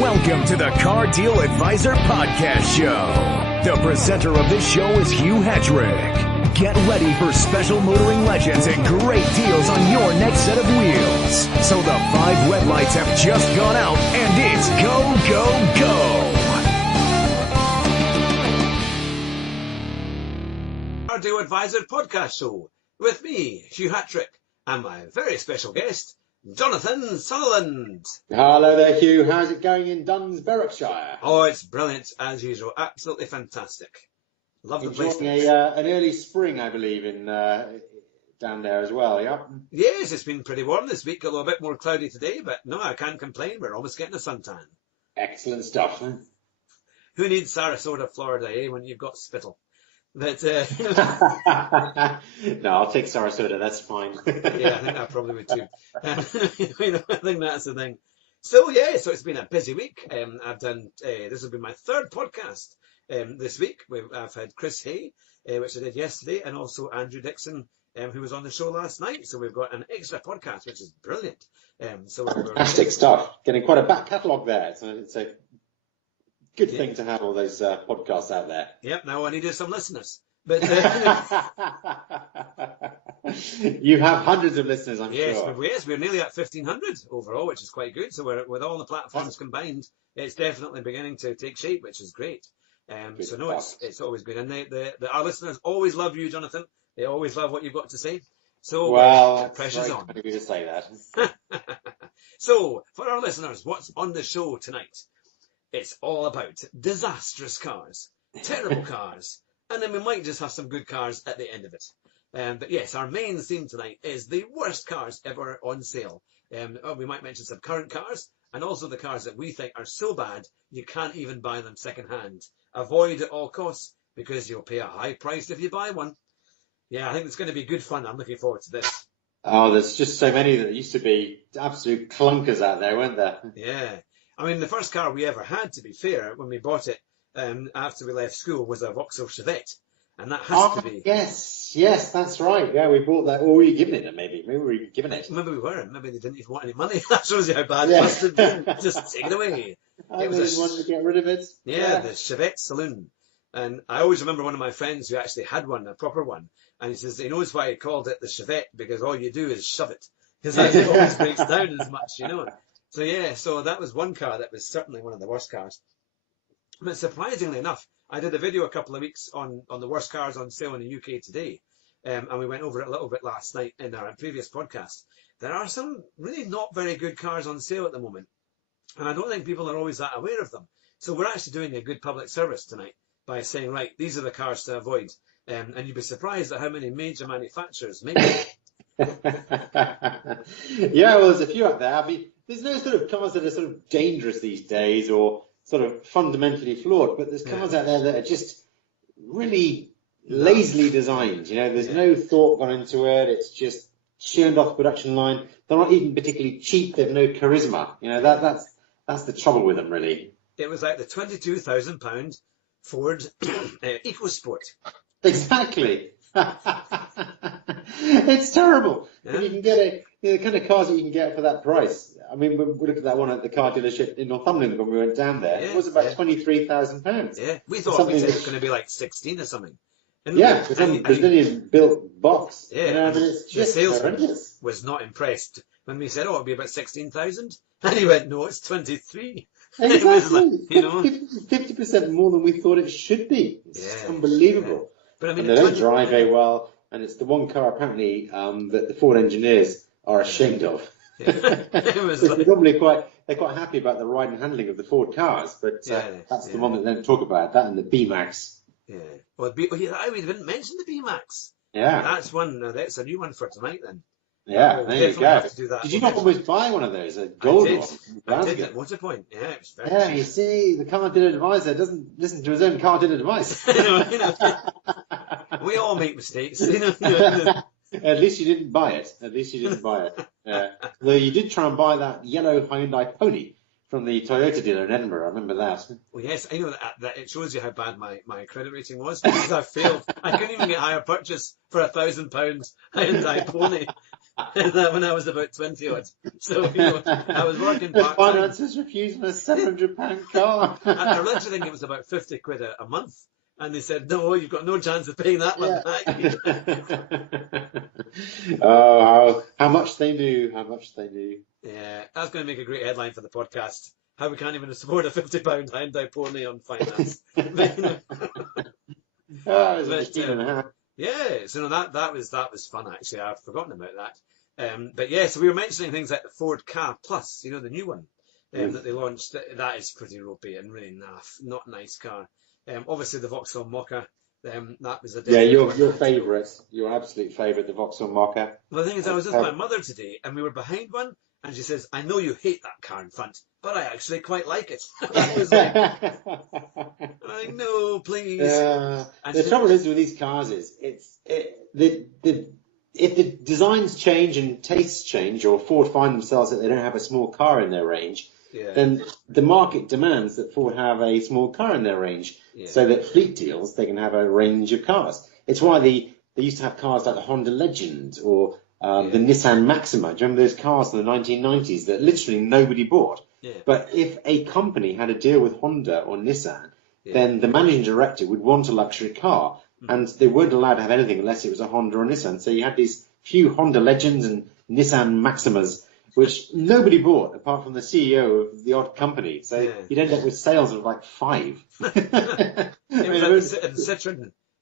Welcome to the Car Deal Advisor Podcast Show. The presenter of this show is Hugh Hetrick. Get ready for special motoring legends and great deals on your next set of wheels. So the 5 red lights have just gone out and it's go, go, go. Car Deal Advisor Podcast Show with me, Hugh Hetrick, and my very special guest, Jonathan Sutherland. Hello there, Hugh. How's it going in Duns, Berwickshire? Oh, it's brilliant as usual. Absolutely fantastic. Love the place. Enjoying an early spring, I believe, in down there as well, yeah? Yes, it's been pretty warm this week, although a bit more cloudy today, but no, I can't complain. We're almost getting a suntan. Excellent stuff. Who needs Sarasota, Florida, when you've got Spittle? But, No, I'll take Sarasota, that's fine. Yeah, I think I probably would too. I think that's the thing. So it's been a busy week. I've done, this will be my 3rd podcast this week. I've had Chris Hay, which I did yesterday, and also Andrew Dixon, who was on the show last night. So we've got an extra podcast, which is brilliant. Fantastic stuff. Getting quite a back catalogue there. So it's a good thing to have all those podcasts out there. Yep, now I need some listeners. But you have hundreds of listeners, I'm sure. Yes, we're nearly at 1,500 overall, which is quite good. So we're, with all the platforms combined, it's definitely beginning to take shape, which is great. It's always good. And our listeners always love you, Jonathan. They always love what you've got to say. So the pressure's on. Kind of you to say that. So for our listeners, what's on the show tonight? It's all about disastrous cars, terrible cars, and then we might just have some good cars at the end of it. But yes, our main theme tonight is the worst cars ever on sale. We might mention some current cars and also the cars that we think are so bad you can't even buy them second-hand. Avoid at all costs because you'll pay a high price if you buy one. Yeah, I think it's going to be good fun. I'm looking forward to this. Oh, there's just so many that used to be absolute clunkers out there, weren't there? Yeah. I mean, the first car we ever had, to be fair, when we bought it after we left school, was a Vauxhall Chevette. And that has to be... Yes, that's right. Yeah, we bought that. Or were you giving it, maybe? Maybe we were giving it. Maybe we weren't. Maybe they didn't even want any money. That shows you how bad it must have been. Just take it away. I really wanted to get rid of it. Yeah, the Chevette Saloon. And I always remember one of my friends who actually had one, a proper one. And he says he knows why he called it the Chevette, because all you do is shove it. Because it always breaks down as much, So that was one car that was certainly one of the worst cars. But surprisingly enough, I did a video a couple of weeks on the worst cars on sale in the UK today. And we went over it a little bit last night in our previous podcast. There are some really not very good cars on sale at the moment. And I don't think people are always that aware of them. So we're actually doing a good public service tonight by saying, right, these are the cars to avoid. And you'd be surprised at how many major manufacturers make them. Yeah, well, there's a few out there. I mean, there's no sort of cars that are sort of dangerous these days or sort of fundamentally flawed, but there's cars out there that are just really lazily designed. There's no thought gone into it. It's just churned off the production line. They're not even particularly cheap. They've no charisma. That's the trouble with them, really. It was like the £22,000 Ford EcoSport. Exactly. It's terrible. Yeah. And you can get the kind of cars that you can get for that price. I mean, we looked at that one at the car dealership in Northumberland when we went down there. It was about £23,000. Yeah, we thought it was going to be like 16 or something. And it's a Brazilian built box. Yeah, it's just the salesman was not impressed when we said, it'll be about 16,000. And he went, no, it's 23. Exactly. It was like, 50% more than we thought it should be. It's unbelievable. Yeah. But I mean, and they don't drive very well. And it's the one car apparently that the Ford engineers are ashamed of. Yeah. It was like... They're quite happy about the ride and handling of the Ford cars, but that's the one that they don't talk about. That and the B-Max. Yeah. Well, we didn't mention the B-Max. Yeah. That's one. That's a new one for tonight then. Yeah, there you go. Have to do that. Did you not almost buy one of those? A gold one? I did. At what a point. Yeah, it was very cheap. You see, the car dealer advisor doesn't listen to his own car dealer advice. We all make mistakes. At least you didn't buy it. Though you did try and buy that yellow Hyundai Pony from the Toyota dealer in Edinburgh. I remember that. Well, yes, I know that it shows you how bad my credit rating was because I failed. I couldn't even get higher purchase for £1,000 Hyundai Pony. when I was about 20 odd. So, I was working The part-time. finances refusing a £700 car. I originally think it was about 50 quid a month. And they said, no, you've got no chance of paying that one back. Oh, how much they knew, Yeah, that's going to make a great headline for the podcast. How we can't even afford a £50 Hyundai Pony on finance. Oh, it was a machine and a half. Yeah, so that was fun actually. I've forgotten about that. But yeah, so we were mentioning things like the Ford Ka Plus, the new one that they launched. That is pretty ropey and really naff, not a nice car. Obviously the Vauxhall Mokka. That was a your favourite, your absolute favourite, the Vauxhall Mokka. Well, the thing is, I was with my mother today, and we were behind one, and she says, "I know you hate that car in front, but I actually quite like it." I was like, "I know, please." The trouble is with these cars is if the designs change and tastes change, or Ford find themselves that they don't have a small car in their range, then the market demands that Ford have a small car in their range, so that fleet deals they can have a range of cars. It's why they used to have cars like the Honda Legend or the Nissan Maxima. Do you remember those cars in the 1990s that literally nobody bought? Yeah. But if a company had a deal with Honda or Nissan, then the managing director would want a luxury car, and they weren't allowed to have anything unless it was a Honda or Nissan. So you had these few Honda Legends and Nissan Maximas, which nobody bought apart from the CEO of the odd company. So you'd end up with sales of like 5.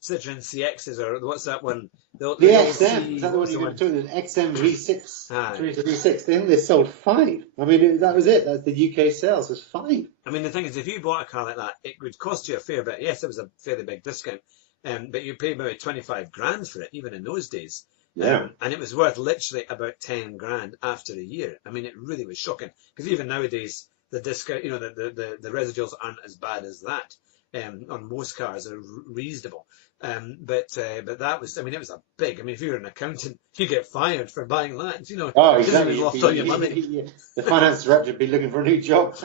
Citroen CXs, or what's that one? The XM, is that the one you were talking about? XM V6, they sold 5. I mean, that was it. That's the UK sales, was 5. I mean, the thing is, if you bought a car like that, it would cost you a fair bit. Yes, it was a fairly big discount, but you paid about 25 grand for it, even in those days. Yeah. And it was worth literally about 10 grand after a year. I mean, it really was shocking, because even nowadays, the discount, the residuals aren't as bad as that. On most cars are reasonable. But that was, I mean, it was a big, I mean, if you're an accountant, you get fired for buying that, Oh, exactly. You lost all your money. The finance director would be looking for a new job.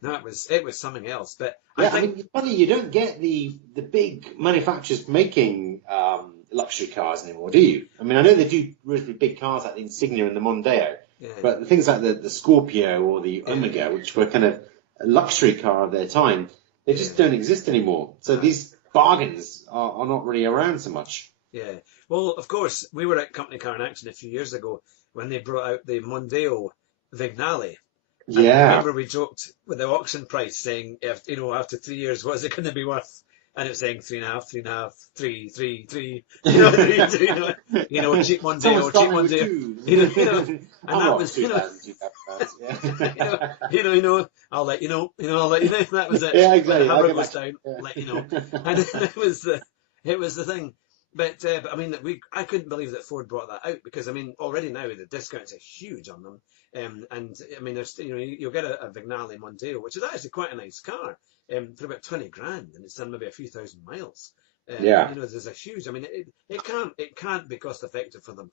No, it was something else. But I think it's funny, you don't get the big manufacturers making luxury cars anymore, do you? I mean, I know they do really big cars like the Insignia and the Mondeo, but the things like the Scorpio or the Omega, which were kind of a luxury car of their time, they just don't exist anymore. So these bargains are not really around so much. Yeah. Well, of course, we were at Company Car in Action a few years ago when they brought out the Mondeo Vignale. Yeah. I remember we joked with the auction price saying, after 3 years, what is it going to be worth? And it was saying 3.5, 3, 3, 3. Cheap Mondeo. And that was, I'll let you know. That was it. Yeah, exactly. The hammer was down. I'll let you know. And it was the thing. But I mean, I couldn't believe that Ford brought that out, because I mean, already now the discounts are huge on them. And I mean, there's you'll get a Vignale Mondeo, which is actually quite a nice car, for about 20 grand, and it's done maybe a few thousand miles. There's a huge. I mean, it can't be cost effective for them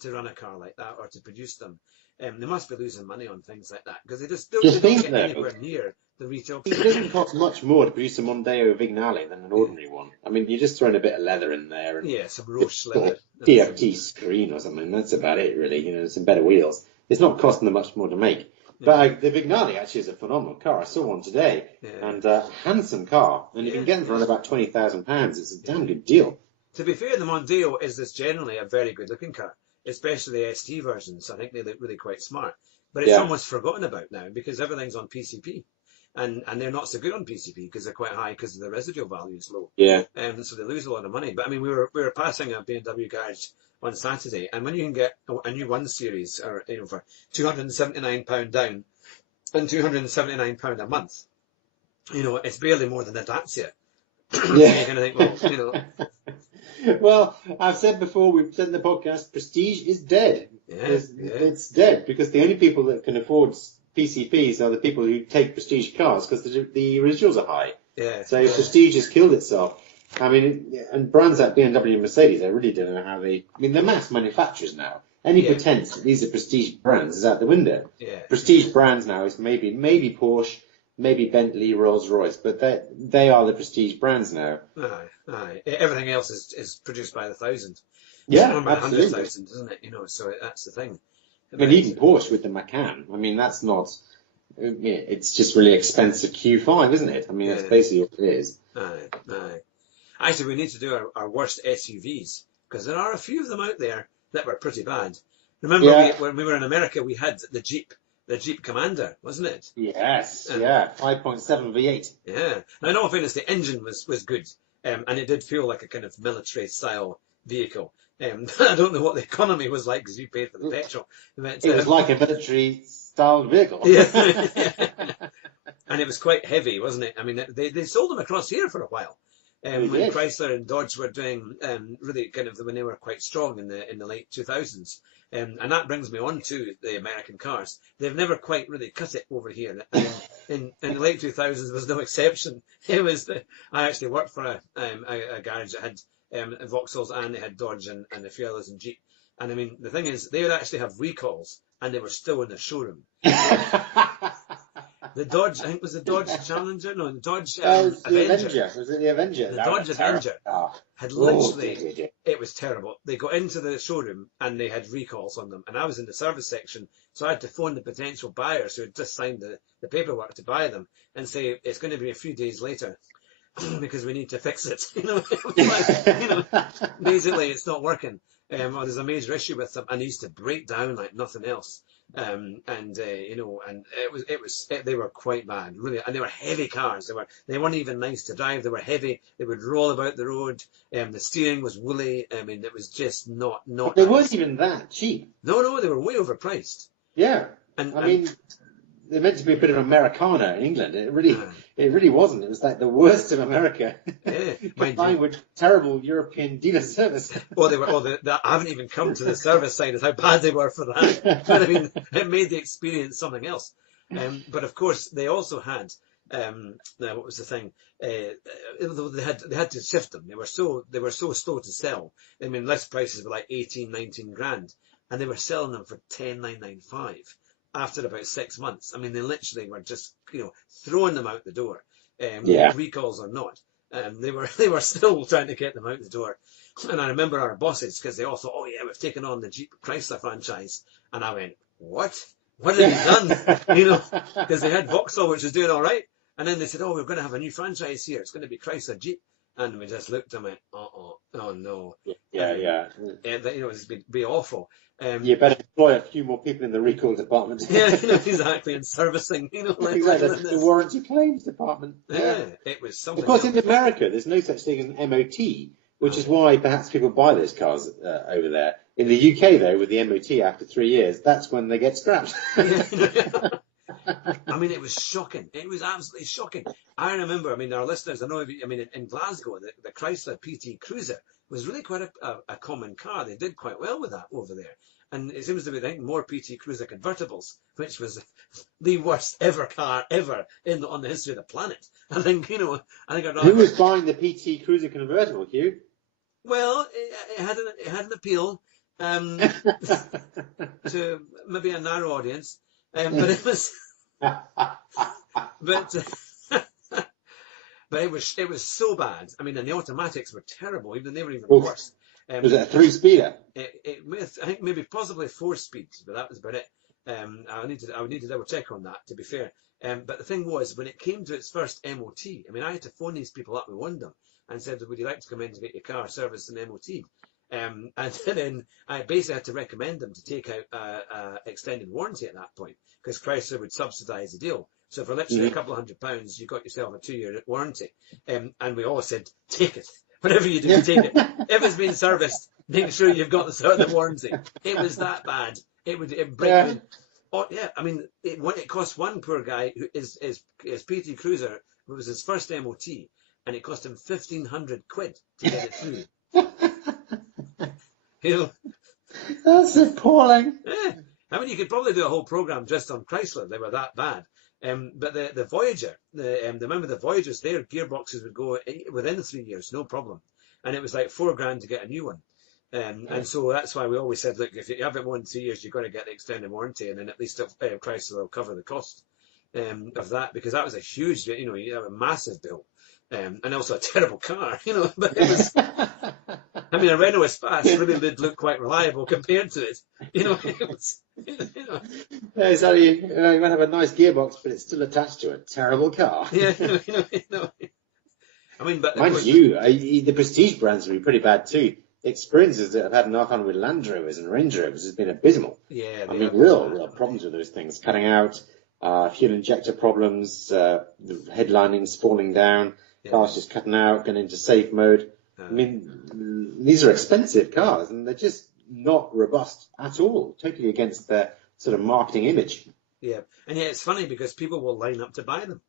to run a car like that or to produce them. They must be losing money on things like that, because they just don't get anywhere near the retail. It doesn't cost much more to produce a Mondeo Vignale than an ordinary one. I mean, you're just throwing a bit of leather in there and some Roche leather, TFT screen or something. That's about it, really. Some better wheels. It's not costing them much more to make. But the Vignale actually is a phenomenal car. I saw one today, and a handsome car. And you can get them for around about £20,000. It's a damn good deal. To be fair, the Mondeo is generally a very good-looking car, especially the ST versions. I think they look really quite smart. But it's almost forgotten about now, because everything's on PCP. And they're not so good on PCP because they're quite high because the residual value is low. Yeah. So they lose a lot of money. But I mean, we were passing a BMW garage on Saturday, and when you can get a new 1 Series, or for £279 down and £279 a month, it's barely more than a Dacia. Yeah. You're going to think, Well, I've said before, we've said in the podcast, Prestige is dead. It's dead, because the only people that can afford PCPs are the people who take Prestige cars, because the residuals are high. Yeah. So Prestige has killed itself. I mean, and brands like BMW and Mercedes, I really don't know how they... I mean, they're mass manufacturers now. Any pretense that these are Prestige brands is out the window. Yeah. Prestige brands now is maybe Porsche, maybe Bentley, Rolls-Royce, but they are the prestige brands now. Aye. Everything else is produced by the thousand. Yeah, Or by absolutely. 100,000, isn't it? So that's the thing. I mean, even Porsche with the Macan. I mean, that's not. I mean, it's just really expensive Q5, isn't it? I mean, that's basically what it is. Aye. Actually, we need to do our worst SUVs, because there are a few of them out there that were pretty bad. Remember, when we were in America, we had the Jeep Commander, wasn't it? Yes, 5.7 V8. Yeah. Now, in all fairness, the engine was good, and it did feel like a kind of military-style vehicle. I don't know what the economy was like, because you paid for the petrol. But, it was like a military-style vehicle. Yeah. And it was quite heavy, wasn't it? I mean, they sold them across here for a while. When Chrysler and Dodge were doing really kind of when they were quite strong in the late 2000s. And that brings me on to the American cars. They've never quite really cut it over here. In the late 2000s was no exception. I actually worked for a garage that had Vauxhalls, and they had Dodge and a few others in Jeep. And I mean, the thing is, they would actually have recalls, and they were still in the showroom. The Dodge, I think it was the Dodge Challenger, no, the Dodge Avenger. Was it the Avenger? The Dodge Avenger had literally, it was terrible. They got into the showroom and they had recalls on them. And I was in the service section, so I had to phone the potential buyers who had just signed the paperwork to buy them and say, it's going to be a few days later because we need to fix it. Basically it's not working. Or there's a major issue with them and it used to break down like nothing else. And they were quite bad, really, and they were heavy cars. They weren't even nice to drive. They were heavy. They would roll about the road. The steering was woolly. I mean, it was just not. But they weren't even that cheap. No, they were way overpriced. Yeah, I mean, they're meant to be a bit of Americana in England. It really wasn't. It was like the worst of America. Yeah, combined with terrible European dealer service. I haven't even come to the service side of how bad they were for that. But I mean, it made the experience something else. But of course, they also had. What was the thing? They had to shift them. They were so slow to sell. I mean, list prices were like 18, 19 grand, and they were selling them for 10,995. After about 6 months. I mean, they literally were just, throwing them out the door. Recalls or not. They were still trying to get them out the door. And I remember our bosses, because they all thought, oh yeah, we've taken on the Jeep Chrysler franchise. And I went, what? What have you done? Because they had Vauxhall, which was doing all right. And then they said, oh, we're going to have a new franchise here. It's going to be Chrysler Jeep. And we just looked and went, oh no. Yeah. It's be awful. You better employ a few more people in the recall department. Yeah, exactly, and servicing, the warranty claims department. Yeah, it was something. Of course, in America, there's no such thing as an MOT, which is why perhaps people buy those cars over there. In the UK, though, with the MOT after 3 years, that's when they get scrapped. I mean, it was shocking. It was absolutely shocking. I remember, our listeners, in Glasgow, the Chrysler PT Cruiser was really quite a common car. They did quite well with that over there. And it seems to be, I think, more PT Cruiser convertibles, which was the worst ever car ever on the history of the planet. I think, Who was buying the PT Cruiser convertible, Hugh? Well, it had an appeal to maybe a narrow audience, but it was, but it was so bad. I mean, and the automatics were terrible. They were even worse. Was it a 3-speeder? I think maybe possibly 4 speeds, but that was about it. I would need to double check on that, to be fair. But the thing was, when it came to its first MOT, I had to phone these people up with Wondom and said, would you like to come in to get your car serviced and MOT? And then I basically had to recommend them to take out extended warranty at that point, because Chrysler would subsidise the deal. So for literally a couple of £100, you got yourself a 2-year warranty. And we all said, take it. Whatever you do, take it. If it's been serviced, make sure you've got the warranty. It was that bad. It break me. Oh, yeah. It cost one poor guy who his PT Cruiser, it was his first MOT, and it cost him 1,500 quid to get it through. That's appalling. Yeah. You could probably do a whole program just on Chrysler. They were that bad. But the Voyager, remember the Voyagers, their gearboxes would go within 3 years, no problem. And it was like £4,000 to get a new one. And so that's why we always said, look, if you have it more than 3 years, you've got to get the extended warranty, and then at least Chrysler will cover the cost. of that, because that was a huge, you have a massive bill. And also a terrible car, but it was, I mean, a Renault Espace really did look quite reliable compared to it. It was, Yeah, exactly. You might have a nice gearbox, but it's still attached to a terrible car. Yeah, I mean, but Mind you, the prestige brands will be pretty bad too. The experiences that I've had knock-on with Land Rovers and Range Rovers has been abysmal. Yeah, I mean, real problems with those things. Cutting out, fuel injector problems, the headlinings falling down, cars just cutting out, going into safe mode. I mean, these are expensive cars, and they're just not robust at all, totally against their sort of marketing image. Yeah, and yeah, it's funny because people will line up to buy them.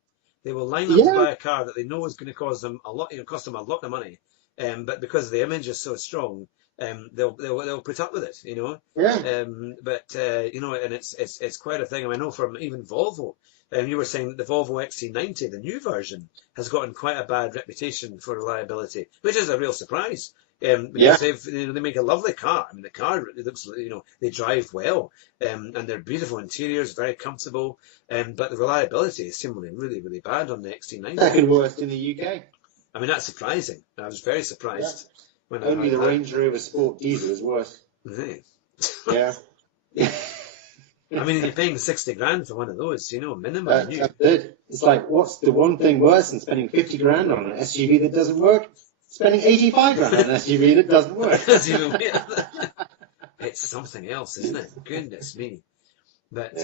They will line up to buy a car that they know is going to cost them a lot, cost them a lot of money. But because the image is so strong, they'll put up with it, Yeah. But and it's quite a thing. I know from even Volvo. You were saying that the Volvo XC90, the new version, has gotten quite a bad reputation for reliability, which is a real surprise. Because they make a lovely car. I mean, the car, it looks, they drive well, and they're beautiful interiors, very comfortable. But the reliability is similarly really, really bad on the XC90. Second worst in the UK. I mean, that's surprising. I was very surprised. When Only the Range Rover Sport Diesel is worse. Yeah. I mean, you're paying 60 grand for one of those, minimum. That's it. It's like, what's the one thing worse than spending 50 grand on an SUV that doesn't work? Spending 85 grand on an SUV that doesn't work. It's something else, isn't it? Goodness me. But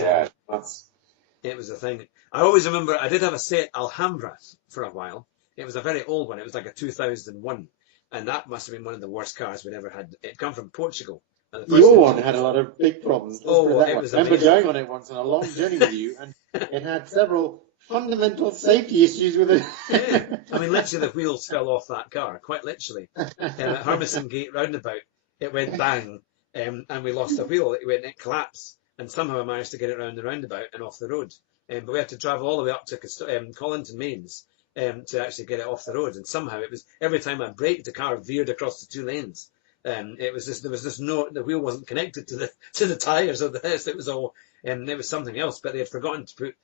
it was a thing. I always remember I did have a Seat Alhambra for a while. It was a very old one. It was like a 2001. And that must have been one of the worst cars we'd ever had. It come from Portugal. Your one had a lot of big problems. I remember going on it once on a long journey with you, and it had several fundamental safety issues with it. Yeah. I mean, literally the wheels fell off that car, quite literally. At Hermiston Gate roundabout, it went bang, and we lost a wheel. It collapsed, and somehow I managed to get it around the roundabout and off the road. But we had to travel all the way up to Collington Mains to actually get it off the road. And somehow it was, every time I braked, the car veered across the two lanes. It was just, there was just the wheel wasn't connected to the tires or the rest. It was all, it was something else. But they had forgotten to put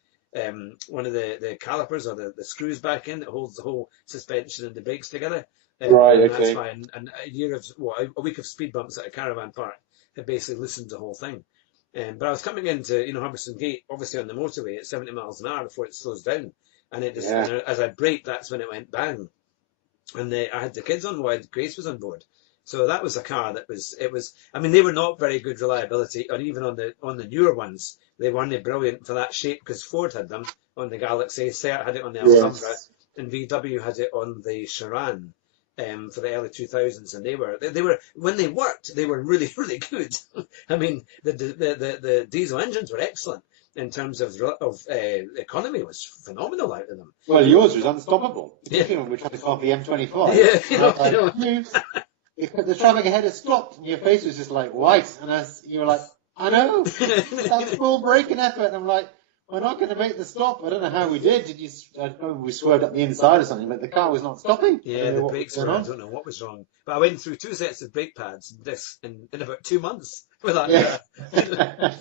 one of the calipers or the screws back in that holds the whole suspension and the brakes together. Right, okay. That's why, and a week of speed bumps at a caravan park had basically loosened the whole thing. But I was coming into Humberston Gate, obviously on the motorway at 70 miles an hour before it slows down, and it just and as I braked, that's when it went bang. And I had the kids on board. Grace was on board. So that was a car that was, I mean, they were not very good reliability, or even on the newer ones, they weren't brilliant for that shape, because Ford had them on the Galaxy, Seat had it on the Alhambra, and VW had it on the Charan for the early 2000s, and they were, when they worked, they were really, really good. I mean, the diesel engines were excellent. In terms of economy, was phenomenal out of them. Well, yours was unstoppable. Particularly when we tried to copy M25. The traffic ahead had stopped, and your face was just like white, and you were like, I know, that's full braking effort. And I'm like, we're not going to make the stop. I don't know how we did. I don't know, we swerved up the inside or something, but the car was not stopping. Yeah, the brakes were, I don't know what was wrong. But I went through 2 sets of brake pads in about 2 months with that car.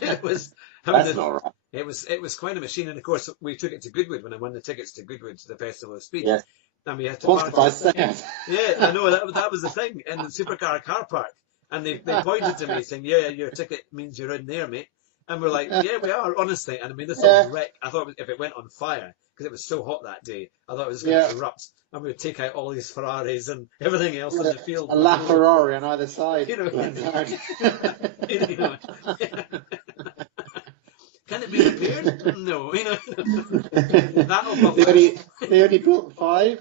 It was, that's not right. It was quite a machine, and of course we took it to Goodwood when I won the tickets to Goodwood to the Festival of Speed. Yeah. And we had to Yeah, I know that was the thing in the supercar car park, and they pointed to me saying, "Yeah, your ticket means you're in there, mate." And we're like, "Yeah, we are, honestly." And I mean, this was wreck. I thought if it went on fire, because it was so hot that day, I thought it was going to erupt, and we would take out all these Ferraris and everything else in the field. A LaFerrari on either side. Can it be repaired? No, They only built 5,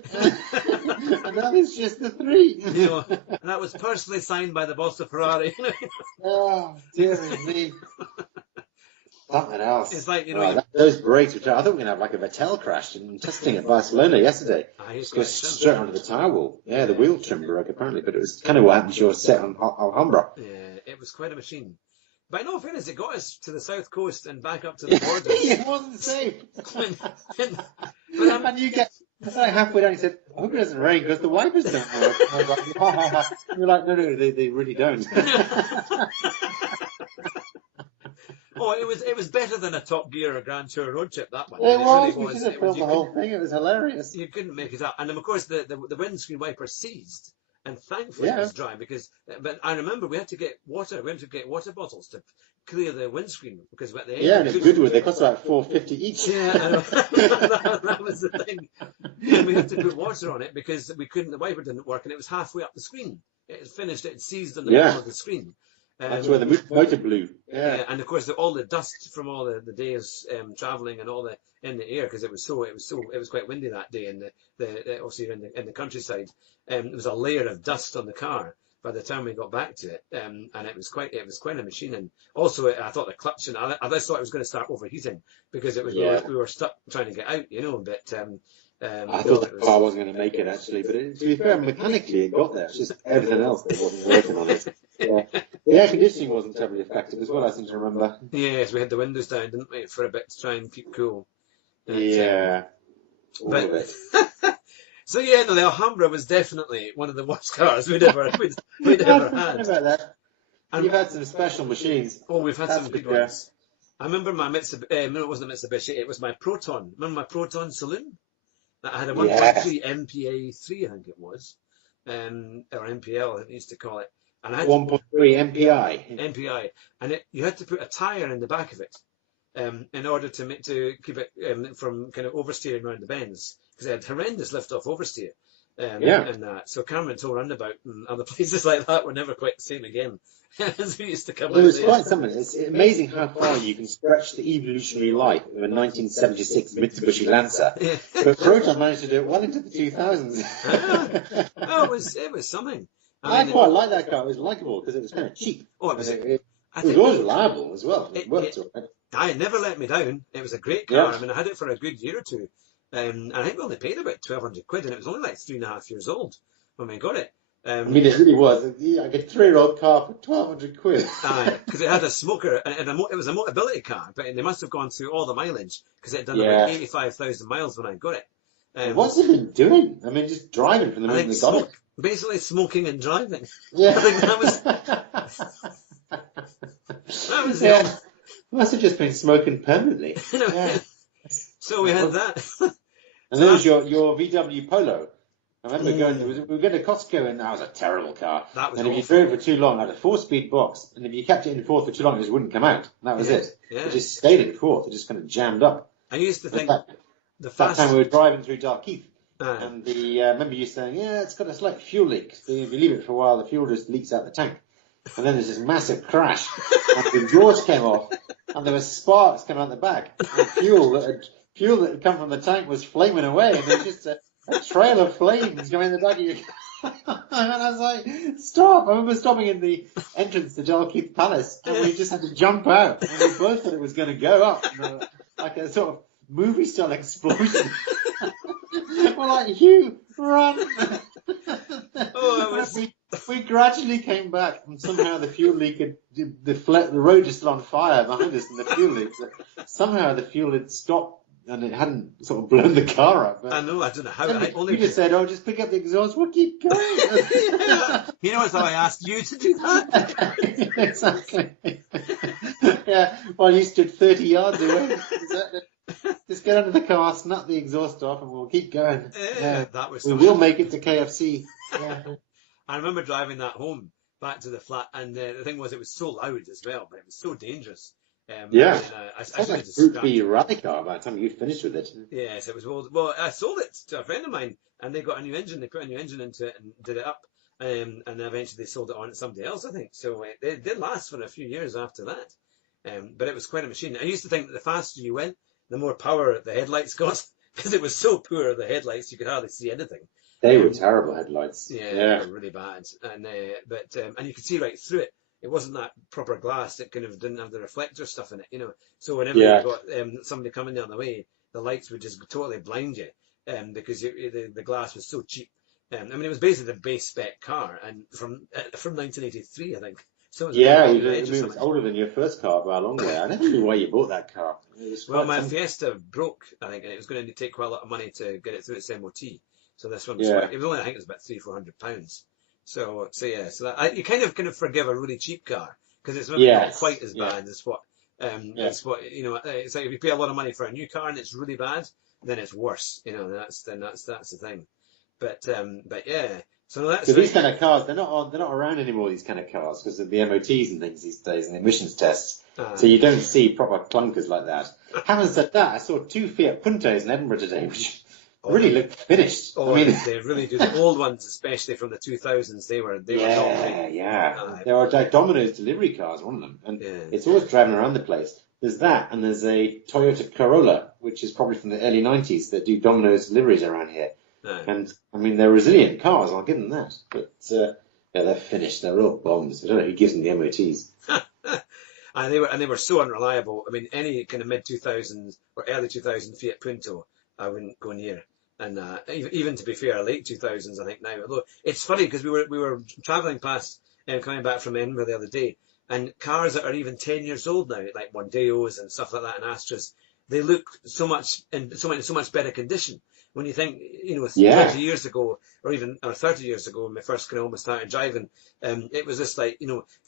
and that is just the 3. And that was personally signed by the boss of Ferrari. Oh, dear me. Something else. It's like, those brakes, which I thought we were going to have like a Vettel crash in testing at Barcelona yesterday. It goes straight onto the tire wall. Yeah, the wheel trim broke apparently, but it was kind of what happened to your set on Alhambra. Yeah, it was quite a machine. But in all fairness, it got us to the south coast and back up to the borders. It wasn't safe. And you get halfway down, you said, I hope it doesn't rain because the wipers don't work. And I was like, ha, ha, ha. And you're like, no, they really don't. Oh, it was better than a Top Gear or Grand Tour road trip, that one. It was. Really We should have filmed the whole thing. It was hilarious. You couldn't make it up. And of course, the windscreen wiper seized. And thankfully it Yeah. was dry because, but I remember we had to get water bottles to clear the windscreen because at the end. Yeah, and it's Goodwood. They cost about $4.50 each. Yeah, I know. that was the thing. And we had to put water on it because the wiper didn't work and it was halfway up the screen. It had finished, it had seized on the bottom of the screen. That's where the motor blew. Yeah. And of course all the dust from all the days traveling and all in the air because it was quite windy that day in the obviously in the countryside. There was a layer of dust on the car by the time we got back to it, and it was quite a machine. And also I thought the clutch and I just thought it was going to start overheating because it was we were stuck trying to get out, but. I thought the car wasn't going to make it actually, but to be fair, mechanically it got there. It's just everything else that wasn't working on it. Yeah. The air conditioning wasn't terribly effective as well, I seem to remember. Yes, we had the windows down, didn't we, for a bit to try and keep cool. Yeah. All of it. So the Alhambra was definitely one of the worst cars we'd ever had. About that. And you've had some special machines. Oh, we've had some good ones. I remember my Mitsubishi. No, it wasn't a Mitsubishi. It was my Proton. Remember my Proton saloon? I had a 1.3 MPA3, I think it was, or MPL, I used to call it. And I had 1.3 MPI. MPI, and you had to put a tyre in the back of it in order to keep it from kind of oversteering around the bends, because it had horrendous lift-off oversteer. And that. So Cameron Toll Roundabout and other places like that were never quite the same again. As we used to come it was quite something. It's amazing how far you can stretch the evolutionary life of a 1976 Mitsubishi Lancer. Yeah. But Proton managed to do it well into the 2000s. It was something. I quite like that car. It was likeable because it was kind of cheap. Oh, it was. It was always reliable as well. It worked all right. It never let me down. It was a great car. Yeah. I mean, I had it for a good year or two. And I think we only paid about £1,200, and it was only like 3.5 years old when we got it. I mean, it really was. Like a 3-year-old car for £1,200. Aye, because it had a smoker, and it was a Motability car, but they must have gone through all the mileage because it had done about 85,000 miles when I got it. What's it been doing? I mean, just driving from the moment they got it. Basically smoking and driving. Yeah. I think that was it. Must have just been smoking permanently. Yeah. So we had that. And then was your VW Polo. I remember we were going to Costco, and that was a terrible car. That was and awful. If you drove it for too long, it had a 4-speed box, and if you kept it in fourth for too long, it just wouldn't come out. And that was it. Yeah. It just stayed in fourth. It just kind of jammed up. I used to think that time we were driving through Darkeith, and I remember you saying, it's got a slight fuel leak. So if you leave it for a while, the fuel just leaks out the tank. And then there's this massive crash, and the exhaust came off, and there were sparks coming out the back. And fuel that had come from the tank was flaming away, and there was just a trail of flames going in the back of your car. And I was like, stop! I remember stopping in the entrance to Dalkeith Palace, and we just had to jump out, and we both thought it was going to go up, like a sort of movie-style explosion. We're like, Hugh, run! We gradually came back, and somehow the fuel leak the road is still on fire behind us, and the fuel leak. Somehow the fuel had stopped, and it hadn't sort of blown the car up. I know, I don't know how. You just said, just pick up the exhaust, we'll keep going. You know, it's how I asked you to do that. Exactly. Yeah, while you stood 30 yards away. Just get under the car, snap the exhaust off, and we'll keep going. That was. We will make it to KFC. Yeah. I remember driving that home back to the flat, and the thing was, it was so loud as well, but it was so dangerous. I like Group B rally car by the time you finished with it. Yes, it was. Well, I sold it to a friend of mine, and they got a new engine. They put a new engine into it and did it up, and eventually they sold it on to somebody else, I think. So it did last for a few years after that. But it was quite a machine. I used to think that the faster you went, the more power the headlights got, because it was so poor, the headlights, you could hardly see anything. They were terrible headlights. Yeah, they were really bad. And and you could see right through it. It wasn't that proper glass. It kind of didn't have the reflector stuff in it, So whenever you got somebody coming down the way, the lights would just totally blind you, because the glass was so cheap. I mean, it was basically the base spec car, and from 1983, I think. So it was older than your first car by a long way. I never knew why you bought that car. My Fiesta broke, I think, and it was going to take quite a lot of money to get it through its MOT. So this one was it was only, I think it was about £300-400. So that you kind of forgive a really cheap car because it's maybe not quite as bad as what It's what, it's like if you pay a lot of money for a new car and it's really bad, then it's worse. That's the thing. But yeah. So that's these kind of cars, they're not around anymore. These kind of cars because of the MOTs and things these days and the emissions tests. So you don't see proper clunkers like that. Having said that, I saw 2 Fiat Puntos in Edinburgh today, which really looked finished. Oh, they really do. The old ones, especially from the 2000s, they were yeah. There are like Domino's delivery cars, one of them, and it's always driving around the place. There's that, and there's a Toyota Corolla, which is probably from the early 90s, that do Domino's deliveries around here. And I mean, they're resilient cars, I'll give them that. But they're finished. They're real bombs. I don't know who gives them the MOTs. And they were so unreliable. I mean, any kind of mid 2000s or early 2000s Fiat Punto, I wouldn't go near. And even to be fair, late 2000s, I think now. Although it's funny because we were travelling past and coming back from Edinburgh the other day, and cars that are even 10 years old now, like Mondeos and stuff like that, and Astras, they look so much in so much better condition. When you think, 20 years ago, or 30 years ago, when we first kind of almost started driving, it was just like,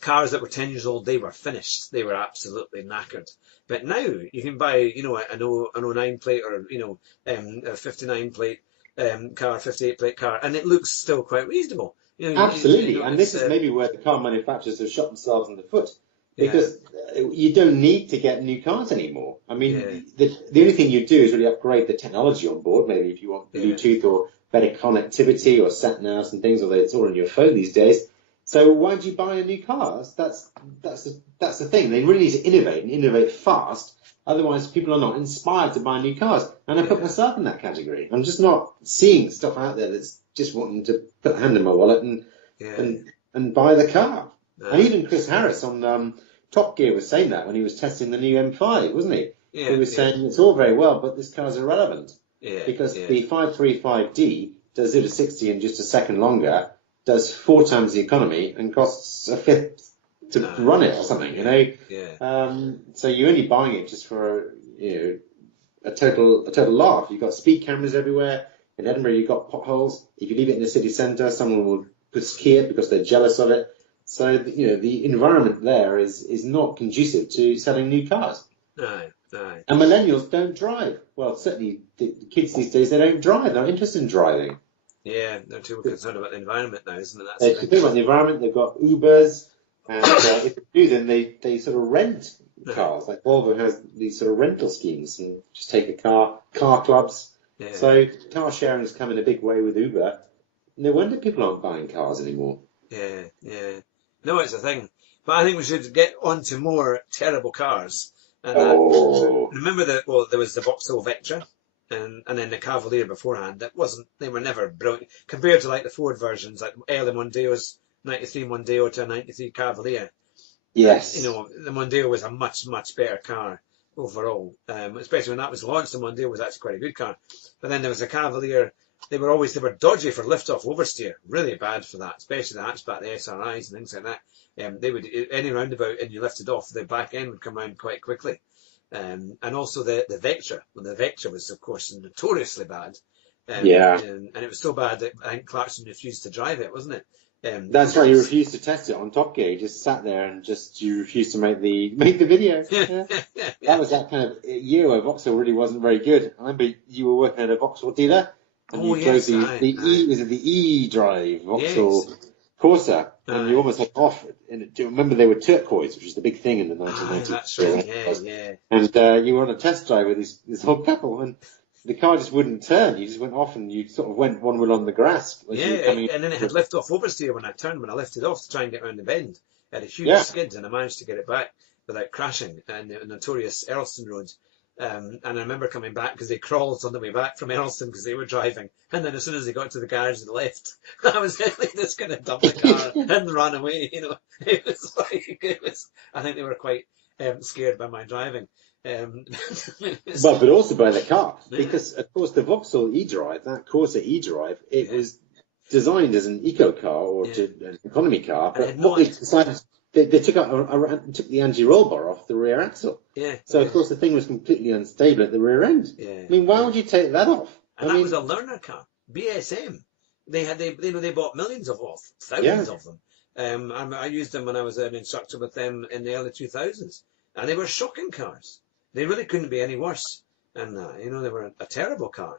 cars that were 10 years old, they were finished. They were absolutely knackered. But now you can buy, an 09 plate or, a 59 plate car, 58 plate car, and it looks still quite reasonable. Absolutely. And this is maybe where the car manufacturers have shot themselves in the foot. Because you don't need to get new cars anymore. I mean, the only thing you do is really upgrade the technology on board. Maybe if you want Bluetooth or better connectivity or sat navs and things, although it's all on your phone these days. So why do you buy a new car? That's the thing. They really need to innovate and innovate fast. Otherwise, people are not inspired to buy new cars. And I put myself in that category. I'm just not seeing stuff out there that's just wanting to put a hand in my wallet and buy the car. And even Chris Harris on Top Gear was saying that when he was testing the new M5, wasn't he? He was saying it's all very well, but this car's irrelevant. Because the 535D does 0 to 60 in just a second longer, does 4 times the economy, and costs a fifth to run it or something, So you're only buying it just for a total laugh. You've got speed cameras everywhere. In Edinburgh, you've got potholes. If you leave it in the city centre, someone will ski it because they're jealous of it. So, the environment there is not conducive to selling new cars. No. And millennials don't drive. Well, certainly the kids these days, they don't drive. They're not interested in driving. Yeah, they're too concerned about the environment now, isn't it? They're concerned about the environment. They've got Ubers. And if they do, then they sort of rent cars. Like Volvo has these sort of rental schemes and just take a car clubs. Yeah. So car sharing has come in a big way with Uber. No wonder people aren't buying cars anymore. Yeah. No, it's a thing. But I think we should get on to more terrible cars. And remember there was the Vauxhall Vectra and then the Cavalier beforehand. They were never brilliant. Compared to like the Ford versions, like early Mondeos, 93 Mondeo to a 93 Cavalier. Yes. The Mondeo was a much, much better car overall. Especially when that was launched, the Mondeo was actually quite a good car. But then there was a Cavalier. They were dodgy for lift-off oversteer, really bad for that, especially the hatchback, the SRIs and things like that. They would, any roundabout and you lifted off, the back end would come round quite quickly. And also the Vectra. Well, the Vectra was, of course, notoriously bad. And it was so bad that I think Clarkson refused to drive it, wasn't it? That's right. You refused to test it on Top Gear. You just sat there and you refused to make the video. That was that kind of year where Vauxhall really wasn't very good. I remember you were working at a Vauxhall dealer. And you drove the E-Drive Vauxhall Corsa, and you almost had off. And do you remember they were turquoise, which was the big thing in the 1990s? That's right, yeah. And you were on a test drive with this whole couple, and the car just wouldn't turn. You just went off, and you sort of went one wheel on the grass. And then it had lift-off oversteer when I lifted off to try and get around the bend. It had a huge skid, and I managed to get it back without crashing in the notorious Earlston Road. And I remember coming back because they crawled on the way back from Earlston because they were driving. And then as soon as they got to the garage, they left. I was really just going to dump the car and run away. It was like, I think they were quite scared by my driving. But also by the car. Because, of course, the Vauxhall E-Drive, that Corsa E-Drive, it was designed as an eco car or an economy car. But what they decided... They took the anti-roll bar off the rear axle. So, of course, the thing was completely unstable at the rear end. I mean, why would you take that off? And that was a learner car. BSM. They bought millions of off, thousands of them. I used them when I was an instructor with them in the early 2000s. and they were shocking cars. They really couldn't be any worse. And, they were a terrible car.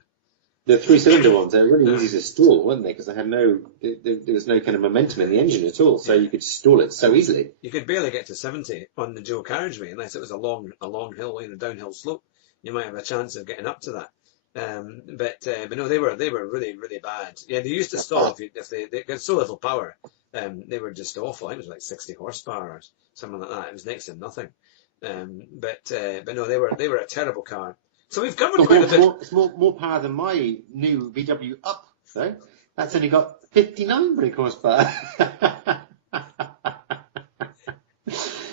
The 3-cylinder ones, they were really easy to stall, weren't they? Because they had there was no kind of momentum in the engine at all, so you could stall it so easily. You could barely get to 70 on the dual carriageway unless it was a long hill, downhill slope. You might have a chance of getting up to that. But no, they were really, really bad. Yeah, they used to stall if they got so little power. They were just awful. I think it was like 60 horsepower or something like that. It was next to nothing. But no, they were a terrible car. So we've covered quite a bit. It's more power than my new VW Up, though. That's only got 59 brake horsepower.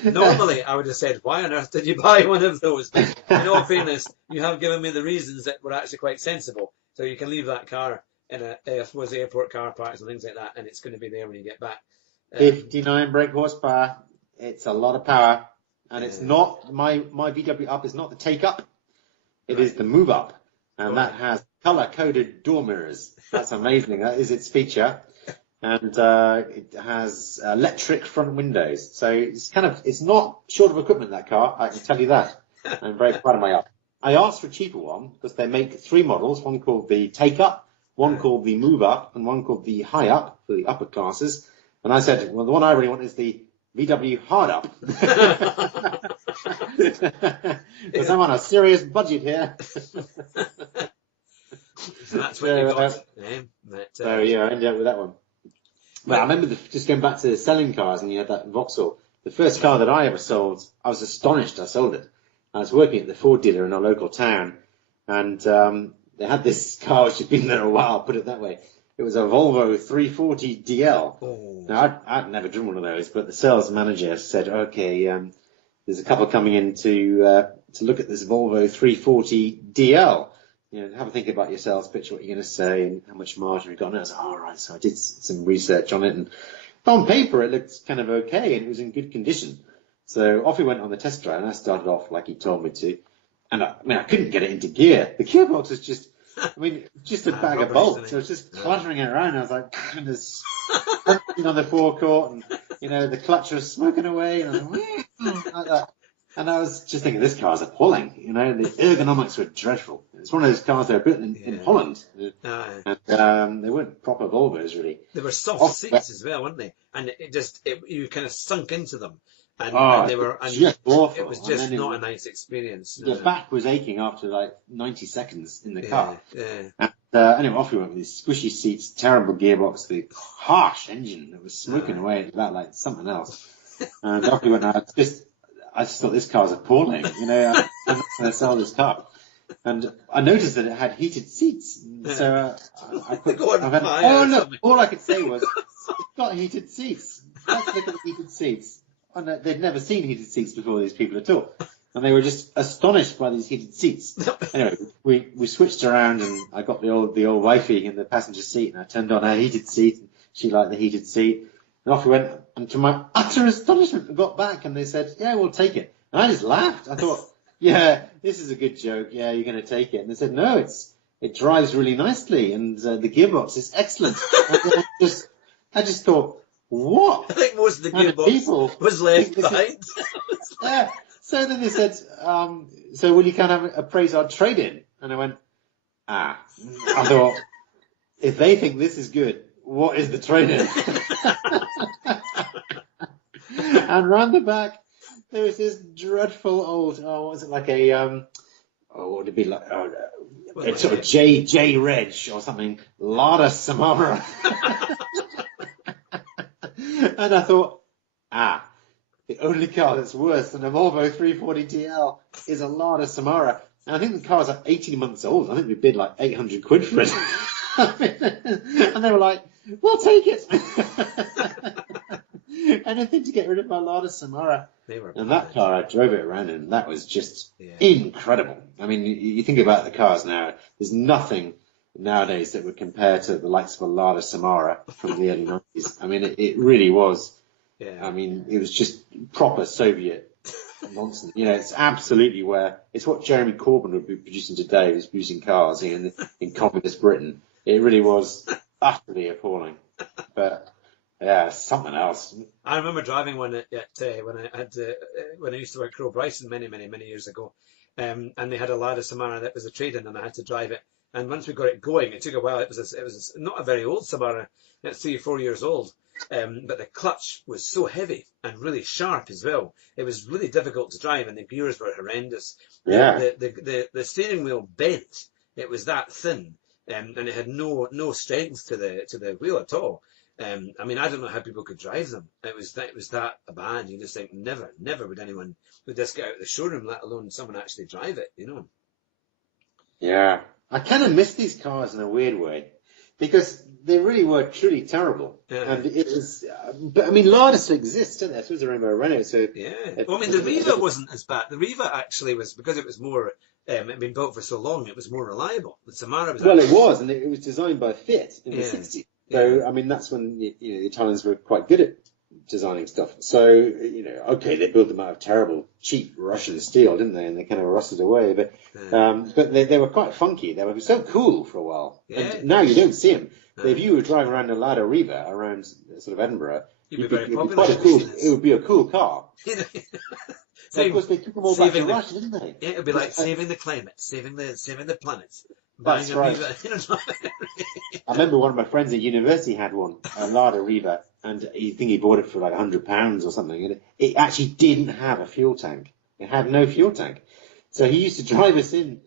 Normally, I would have said, why on earth did you buy one of those? In all fairness, you have given me the reasons that were actually quite sensible. So you can leave that car in airport car parks and things like that, and it's going to be there when you get back. 59 brake horsepower. It's a lot of power. And it's not, my VW Up is not the Take Up. It is the Move Up, and that has color-coded door mirrors. That's amazing. That is its feature, and it has electric front windows. So it's not short of equipment, that car. I can tell you that. I'm very proud of my Up. I asked for a cheaper one because they make 3 models. One called the Take Up, one called the Move Up, and one called the High Up for the upper classes. And I said, well, the one I really want is the VW Hard Up. Because I'm on a serious budget here. So that's what you got. So yeah, I ended up with that one. But I remember just going back to the selling cars, and you had that Vauxhall. The first car that I ever sold, I was astonished I sold it. I was working at the Ford dealer in our local town, and they had this car which had been there a while, put it that way. It was a Volvo 340 DL. Oh. Now, I'd never driven one of those, but the sales manager said, okay, there's a couple coming in to look at this Volvo 340 DL. Have a think about your sales pitch, what you're going to say, and how much margin we've got. And I was like, all right. So I did some research on it, and on paper it looked kind of okay, and it was in good condition. So off we went on the test drive, and I started off like he told me to. And I couldn't get it into gear. The gearbox was just a bag of bolts. So it was just cluttering it around. I was like, goodness, on the forecourt, and the clutch was smoking away, and I was like that. And I was just thinking, this car's appalling. The ergonomics were dreadful. It's one of those cars that were built in Holland, and they weren't proper Volvos really. They were soft seats as well, weren't they? And you kind of sunk into them. And they were just awful. It was just not a nice experience. The back was aching after like 90 seconds in the car. Yeah. And anyway, off we went with these squishy seats, terrible gearbox, the harsh engine that was smoking away at about like something else. And off we went. I just thought this car's appalling. I'm not going to sell this car. And I noticed that it had heated seats. So I put. All I could say was, it's got heated seats. Let's look at the heated seats. And they'd never seen heated seats before, these people at all. And they were just astonished by these heated seats. Anyway, we switched around, and I got the old wifey in the passenger seat, and I turned on her heated seat, and she liked the heated seat. And off we went, and to my utter astonishment, we got back, and they said, yeah, we'll take it. And I just laughed. I thought, yeah, this is a good joke. Yeah, you're going to take it. And they said, no, it drives really nicely, and the gearbox is excellent. I just thought, what? I think most of the gearbox was left behind. Yeah. So then they said, so will you kind of appraise our trade-in? And I went, I thought, if they think this is good, what is the trade-in? And round the back, there was this dreadful old, what was it, like a, what would it be like? It's sort of J Reg or something, Lada Samara. And I thought, the only car that's worse than a Volvo 340 DL is a Lada Samara. And I think the car's like 18 months old. I think we bid like 800 quid for it. And they were like, we'll take it. Anything to get rid of my Lada Samara. And that car, I drove it around, and that was just incredible. I mean, you think about the cars now, there's nothing nowadays that would compare to the likes of a Lada Samara from the early 90s. I mean, it really was. Yeah. I mean, it was just proper Soviet nonsense. It's absolutely it's what Jeremy Corbyn would be producing today. He's producing cars in communist Britain. It really was utterly appalling. But Yeah, something else. I remember driving one when I used to work at Crow Bryson many years ago, and they had a Lada Samara that was a trade-in, and I had to drive it. And once we got it going, it took a while. It was not a very old Samara. It's 3 or 4 years old, but the clutch was so heavy and really sharp as well. It was really difficult to drive, and the gears were horrendous. Yeah. The steering wheel bent. It was that thin, and it had no strength to the wheel at all. I mean, I don't know how people could drive them. It was that bad. You just think never would anyone would just get out of the showroom, let alone someone actually drive it. Yeah. I kind of miss these cars in a weird way because they really were truly terrible. Yeah. And it was, but I mean, Lada exists, don't they? I suppose the Rainbow Renault. So Yeah. Well, I mean, the Riva wasn't as bad. The Riva actually was, because it was more, it had been built for so long, it was more reliable. The Samara was. Well, it was, and it was designed by Fiat in the Yeah. 60s. So, I mean, that's when the Italians were quite good at designing stuff. So, okay, they built them out of terrible, cheap Russian steel, didn't they? And they kind of rusted away. But they were quite funky. They were so cool for a while. Yeah. And now you don't see them. So if you were driving around a Lada Riva around sort of Edinburgh, You'd be very it'd popular. it would be a cool car. Same- Of course, they took them all back to saving the- Russia, didn't they? Yeah, it would be like saving the climate, saving the planet. That's Buying a right. Riva. I remember one of my friends at university had one, a Lada Riva, and he bought it for like £100 or something, and it actually didn't have a fuel tank. It had no fuel tank. So he used to drive us in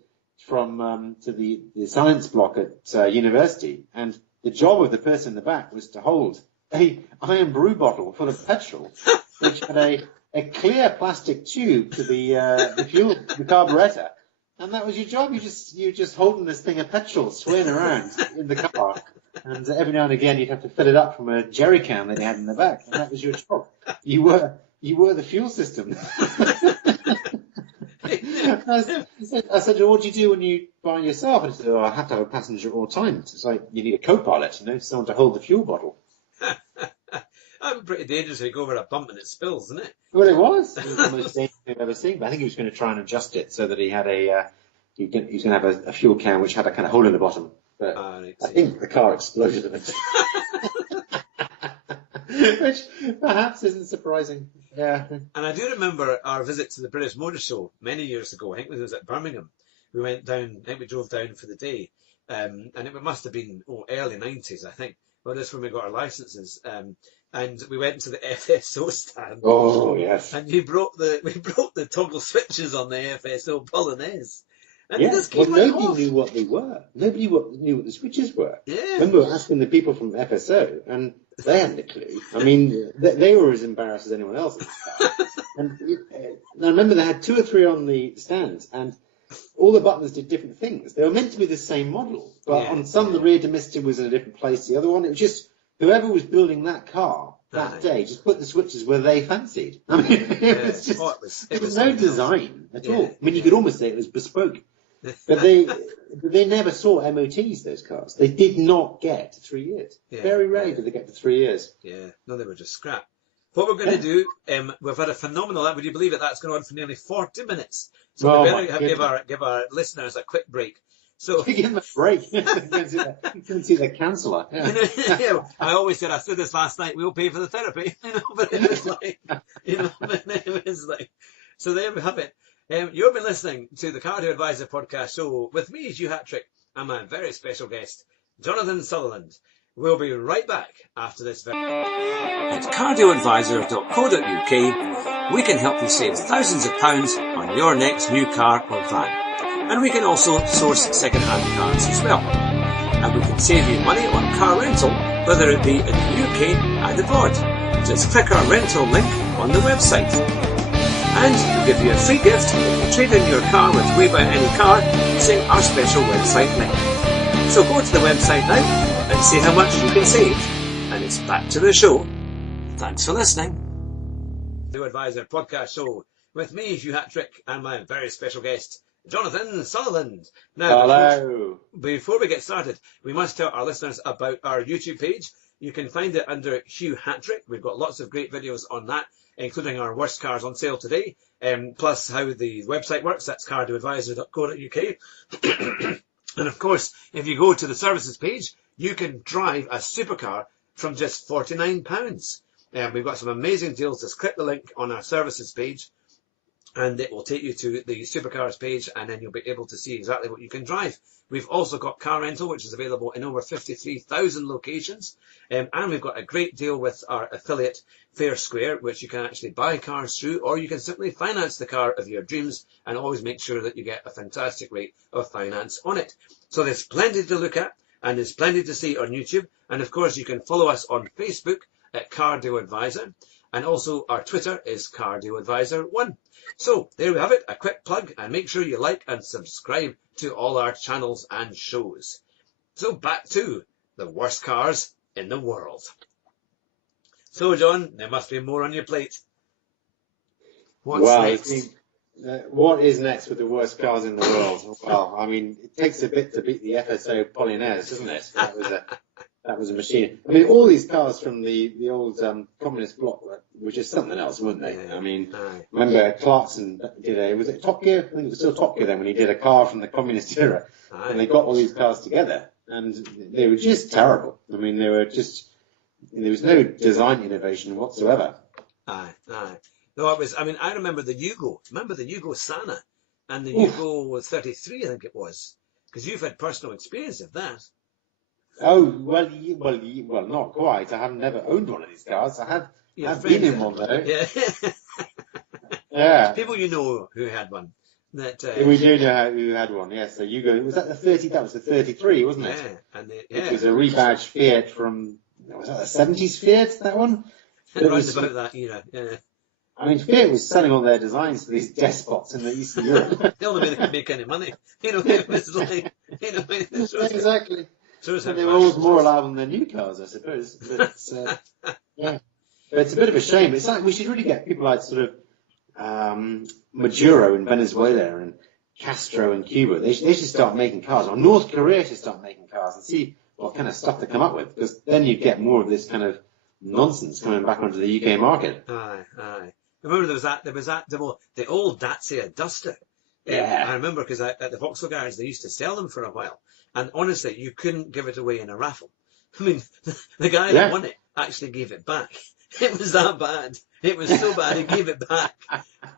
from to the science block at university, and the job of the person in the back was to hold a iron brew bottle full of petrol, which had a clear plastic tube to the carburetor. And that was your job. You're just holding this thing of petrol swaying around in the car. And every now and again you'd have to fill it up from a jerry can that you had in the back. And that was your job. You were the fuel system. I said, well, what do you do when you buy yourself? And he said, I have to have a passenger at all times. It's like you need a co-pilot, someone to hold the fuel bottle. That'd be pretty dangerous if you go over a bump and it spills, isn't it? Well, it was the most dangerous thing I've ever seen. But I think he was going to try and adjust it so that he had he was going to have a fuel can which had a kind of hole in the bottom. But Right, I think the car exploded eventually. Which perhaps isn't surprising. Yeah. And I do remember our visit to the British Motor Show many years ago. I think it was at Birmingham. We went down, I think we drove down for the day. And it must have been early 90s, I think. Well, that's when we got our licenses. And we went to the FSO stand. Oh, yes. And we broke the toggle switches on the FSO Polonaise. And Yeah. they just Well, came right nobody off. knew what they were. Nobody knew what the switches were. Yeah. I remember asking the people from FSO, and they hadn't a clue. I mean, they were as embarrassed as anyone else at the time. And I remember they had 2 or 3 on the stands, and all the buttons did different things. They were meant to be the same model, but Yeah. on some the rear demister was in a different place. The other one, it was just whoever was building that car that Aye. day just put the switches where they fancied. I mean, it was just It was no something else. design at all. Yeah, I mean, you yeah. could almost say it was bespoke. But they never saw MOTs, those cars. They did not get to 3 years. Yeah, Very rarely yeah. did they get to 3 years. Yeah, no, they were just scrap. What we're going to do, we've had a phenomenal, would you believe it, that's going on for nearly 40 minutes. So Oh, we my better goodness. give our listeners a quick break. So, Give them a break. You can see the counsellor. Yeah. yeah, I said this last night, we'll pay for the therapy, but it was like, it was like, so there we have it. You've been listening to the Cardio Advisor podcast show with me, Hugh Hatrick, and my very special guest, Jonathan Sutherland. We'll be right back after this. At cardioadvisor.co.uk, we can help you save thousands of pounds on your next new car or van. And we can also source second-hand cars as well. And we can save you money on car rental, whether it be in the UK and abroad. Just click our rental link on the website. And we'll give you a free gift if you trade in your car with We Buy Any Car using our special website link. So go to the website now and see how much you can save. And it's back to the show. Thanks for listening. The Advisor podcast show with me, Hugh Hatrick, and my very special guest, Jonathan Sutherland. Now, Hello. before we get started, we must tell our listeners about our YouTube page. You can find it under Hugh Hatrick. We've got lots of great videos on that, including our worst cars on sale today, plus how the website works. That's cardioadvisor.co.uk. And of course, if you go to the services page, you can drive a supercar from just £49. We've got some amazing deals. Just click the link on our services page, and it will take you to the supercars page, and then you'll be able to see exactly what you can drive. We've also got car rental, which is available in over 53,000 locations. And we've got a great deal with our affiliate Fair Square, which you can actually buy cars through, or you can simply finance the car of your dreams, and always make sure that you get a fantastic rate of finance on it. So there's plenty to look at, and there's plenty to see on YouTube. And of course, you can follow us on Facebook at Car Deal Advisor. And also our Twitter is Car Deal Advisor 1. So there we have it, a quick plug, and make sure you like and subscribe to all our channels and shows. So back to the worst cars in the world. So John, there must be more on your plate. What's next? What is next with the worst cars in the world? Well, I mean, it takes a bit to beat the FSO Polonaise, doesn't it? That was a machine. I mean, all these cars from the old communist bloc were just something else, weren't they? I mean, remember Clarkson was it Top Gear? I think it was still Top Gear then, when he did a car from the communist era. And they got all these cars together, and they were just terrible. I mean, there was no design innovation whatsoever. No, it was, I mean, I remember the Yugo. Remember the Yugo Sana? And the Yugo 33, I think it was. Because you've had personal experience of that. Oh, well, not quite. I have never owned one of these cars. I've been in one, though. Yeah. Yeah. People you know who had one. That, we do know who had one, yes. So Yugo, was that the 30? That was the 33, wasn't it? Yeah. And it was a rebadged Fiat from, was that the 70s Fiat, that one? Right about that era, yeah. I mean, Fiat was selling all their designs to these despots in the Eastern Europe. The only way they could make any money. It was like, exactly. And they were always more reliable than their new cars, I suppose. But yeah. But it's a bit of a shame. It's like we should really get people like sort of Maduro in Venezuela and Castro in Cuba. They should start making cars. Or North Korea should start making cars and see what kind of stuff they come up with. Because then you get more of this kind of nonsense coming back onto the UK market. Aye. Remember there was that the old Dacia Duster. Yeah. I remember because at the Vauxhall garage they used to sell them for a while, and honestly you couldn't give it away in a raffle. I mean, the guy that won it actually gave it back. It was that bad. It was so bad he gave it back.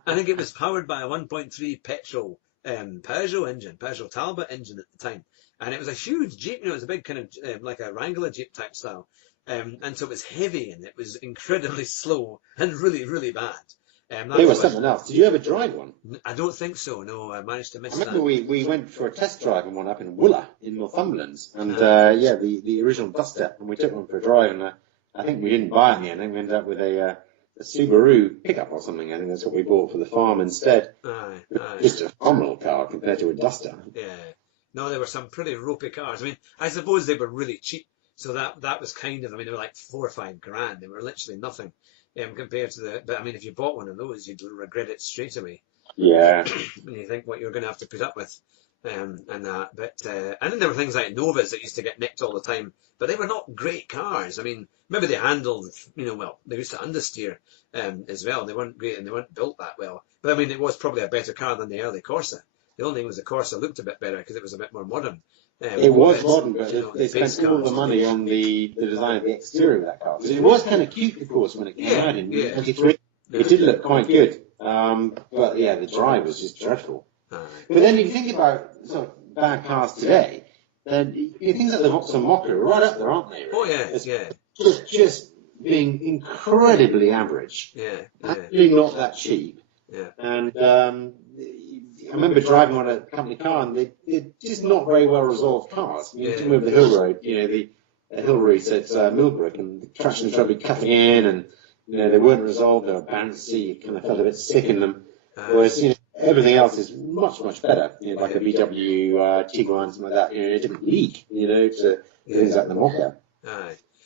I think it was powered by a 1.3 petrol Peugeot Talbot engine at the time, and it was a huge Jeep. It was a big kind of like a Wrangler Jeep type style. And so it was heavy and it was incredibly slow and really, really bad. They were something else. Did you ever drive one? I don't think so, no. I managed to miss that. I remember we went for a test drive in one up in Wooler in Northumberland. And the original Duster. And we took one for a drive, and I think we didn't buy it in the end. I think we ended up with a Subaru pickup or something. I think that's what we bought for the farm instead. Just a phenomenal car compared to a Duster. Yeah. No, there were some pretty ropey cars. I mean, I suppose they were really cheap. So that was kind of, I mean, they were like $4 or $5 grand. They were literally nothing compared to but I mean, if you bought one of those, you'd regret it straight away. Yeah. When you think what you're going to have to put up with and that. But and then there were things like Novas that used to get nicked all the time, but they were not great cars. I mean, maybe they handled, they used to understeer as well. They weren't great and they weren't built that well. But I mean, it was probably a better car than the early Corsa. The only thing was the Corsa looked a bit better because it was a bit more modern. It was modern, but they spent all the money on the design of the exterior of that car. Because it was kind of cute, of course, when it came out in 93. It did look quite good. But yeah, the drive was just dreadful. But then if you think about sort of bad cars today, then things like the Vauxhall Mokka are right up there, aren't they? Really? Just being incredibly average. Actually not that cheap. And I remember driving on a company car, and they're just not very well resolved cars. You have to move the hill road, the hill route at Millbrook, and the traction control would be cutting in, and they weren't resolved. They were bouncy. You kind of felt a bit sick in them. Whereas everything else is much, much better. Like a VW Tiguan, something like that. It didn't leak. To things like the Mokka.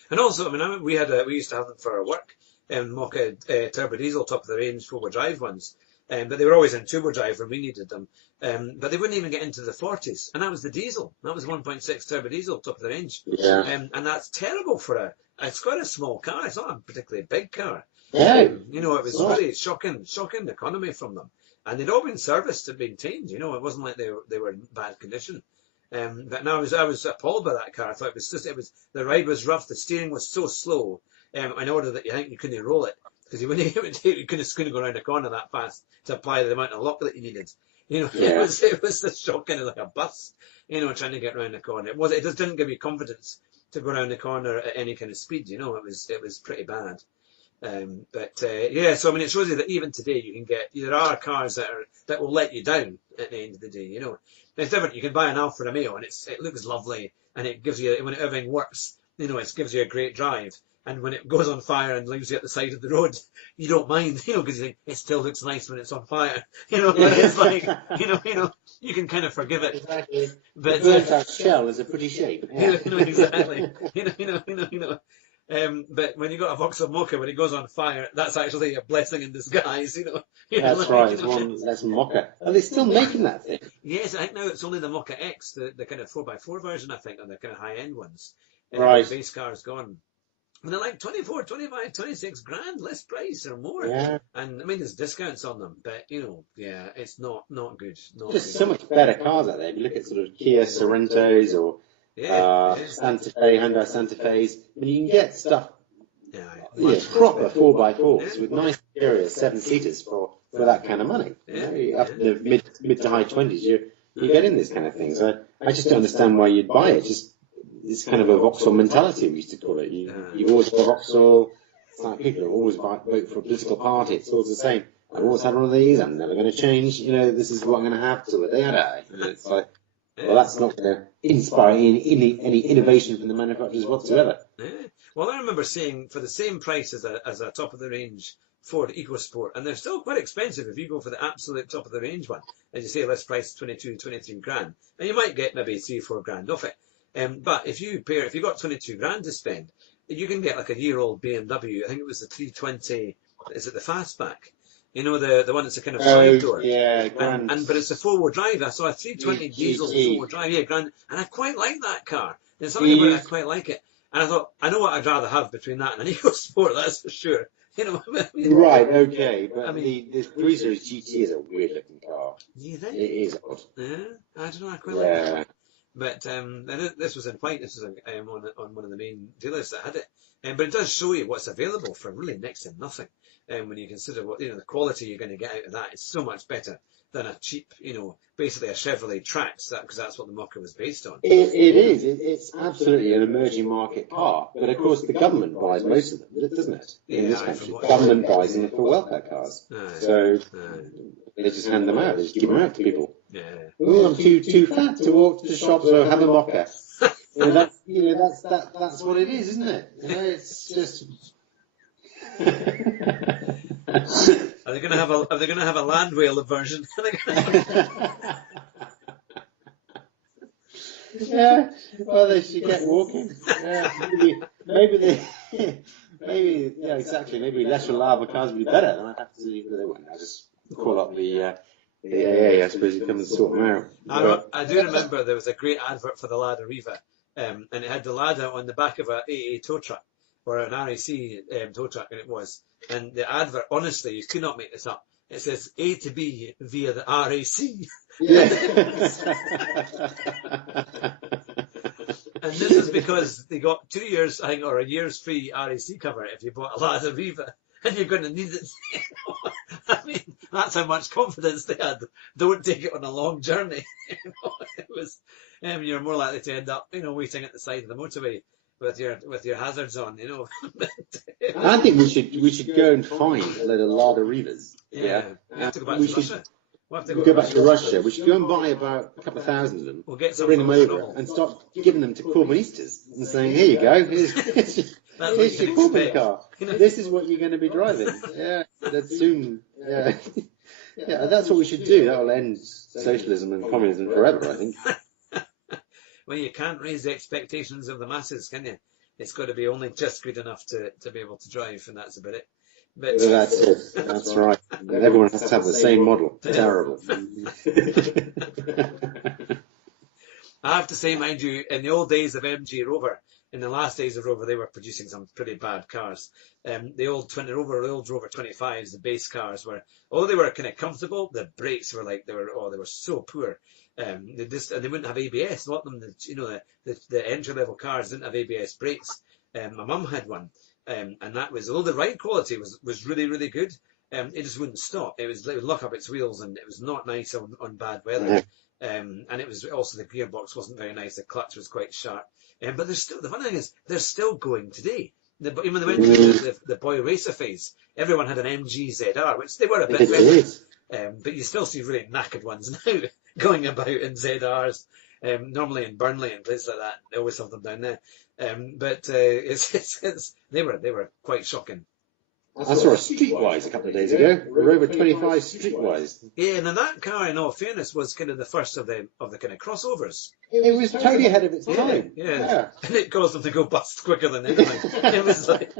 And also, I mean, we used to have them for our work. Mokka turbo diesel, top of the range, 4-wheel drive ones. But they were always in turbo drive when we needed them. But they wouldn't even get into the 40s. And that was the diesel. That was 1.6 turbo diesel, top of the range. And that's terrible for it's quite a small car. It's not a particularly big car. It was really shocking economy from them. And they'd all been serviced and maintained. It wasn't like they were in bad condition. But no, I was appalled by that car. I thought the ride was rough. The steering was so slow, in order that you think you couldn't roll it. Because you couldn't go around a corner that fast to apply the amount of luck that you needed. Yeah. It was the shock, kind of like a bus, trying to get around the corner. It just didn't give you confidence to go around the corner at any kind of speed. It was pretty bad. So I mean, it shows you that even today there are cars that will let you down at the end of the day. It's different. You can buy an Alfa Romeo and it looks lovely and it gives you, when everything works, it gives you a great drive. And when it goes on fire and leaves you at the side of the road, you don't mind, because you think it still looks nice when it's on fire. It's like, you can kind of forgive it. Exactly. But the burnt out shell is a pretty shape. Yeah. Exactly. But when you got a Vauxhall Mocha, when it goes on fire, that's actually a blessing in disguise. That's right. That's Mocha. Are they still making that thing? Yes, I think now it's only the Mocha X, the kind of 4x4 version, I think, or the kind of high-end ones. Right. The base car's gone. And they're like 24, 25, 26 grand list price or more. Yeah. And I mean, there's discounts on them, but it's not good. There's so much better cars out there. If you look at sort of Kia Sorrentos or Santa Fe, Hyundai Santa Fe's, and you can get stuff, proper 4x4s with nice interior 7-seaters for that kind of money. Up in the mid to high 20s, you're getting this kind of thing. So I just don't understand why you'd buy it. It's kind of a Vauxhall mentality, we used to call it. You've always got a Vauxhall. It's like people who always vote for a political party. It's always the same. I've always had one of these. I'm never going to change. This is what I'm going to have till the day I die. It's like, well, that's not going to inspire any innovation from the manufacturers whatsoever. Yeah. Well, I remember seeing for the same price as a top of the range Ford EcoSport, and they're still quite expensive if you go for the absolute top of the range one. As you say, list price 22, 23 grand, and you might get maybe 3-4 grand off it. But if you got 22 grand to spend, you can get like a year-old BMW. I think it was the 320. Is it the Fastback? The one that's a kind of 5-door. Yeah, grand. But it's a 4-wheel drive. I saw a 320 diesel 4-wheel drive. Yeah, grand. And I quite like that car. There's something about it, I quite like it. And I thought, I know what I'd rather have between that and an EcoSport, that's for sure. Right, okay. But the 3 Series GT is a weird-looking car. Do you think? It is odd. Yeah, I don't know. I quite like it. But this was in white. This was on one of the main dealers that had it. But it does show you what's available for really next to nothing. When you consider what the quality you're going to get out of that, it's so much better than a cheap, basically a Chevrolet Trax, because that's what the Mocha was based on. It is. It's absolutely an emerging market car. But of course, the government buys most of them, doesn't it? In this country, the government buys them for welfare cars. So they just hand them out. They just give them out to people. Yeah. Oh, I'm too fat to walk to the shops or have a Mocha. That's what it is, isn't it? It's just. Are they going to have a land whale version? Yeah. Well, they should get walking. Yeah, maybe. Yeah, exactly. Maybe less reliable cars would be better. Then I'd have to. I just call up the AA. I suppose you come and sort them out. I do remember there was a great advert for the Lada Riva, and it had the Lada on the back of an AA tow truck, or an RAC tow truck, and it was. And the advert, honestly, you could not make this up. It says A to B via the RAC. Yeah. And this is because they got 2 years, I think, or a year's free RAC cover if you bought a Lada Riva, and you're going to need it. I mean, that's how much confidence they had. Don't take it on a long journey. It was, you're more likely to end up, waiting at the side of the motorway with your hazards on, I think we should go and find a load of Lada Rivas. Yeah. We have to go back to Russia. We'll go back to Russia. We should go and buy about a couple of thousand of them. We'll get some, bring them over, and start giving them to Corbynistas and saying, "Here you go. Here's your Corbyn car. This is what you're going to be driving." Yeah, that's soon. Yeah, yeah. That's what we should do. That will end socialism and communism forever, I think. Well, you can't raise the expectations of the masses, can you? It's got to be only just good enough to be able to drive, and that's about it. But that's it. That's right. Everyone has to have the same model. Terrible. I have to say, mind you, in the old days of MG Rover, in the last days of Rover, they were producing some pretty bad cars. The old Rover 25s, the base cars although they were kind of comfortable, the brakes were they were so poor. They wouldn't have ABS. A lot of them, the entry level cars didn't have ABS brakes. My mum had one, and that was, although the ride quality was really, really good, it just wouldn't stop. It would lock up its wheels, and it was not nice on bad weather. And it was also, the gearbox wasn't very nice. The clutch was quite sharp. But the funny thing is, they're still going today. Even when they went through the boy racer phase, everyone had an MG ZR, which they were a bit better. But you still see really knackered ones now going about in ZRs, normally in Burnley and places like that. They always have them down there. But they were quite shocking. I saw a Streetwise a couple of days ago. Rover 25 Streetwise. Yeah, and that car, in all fairness, was kind of the first of the kind of crossovers. It was totally ahead of its time. Yeah. And it caused them to go bust quicker than anything. It was like...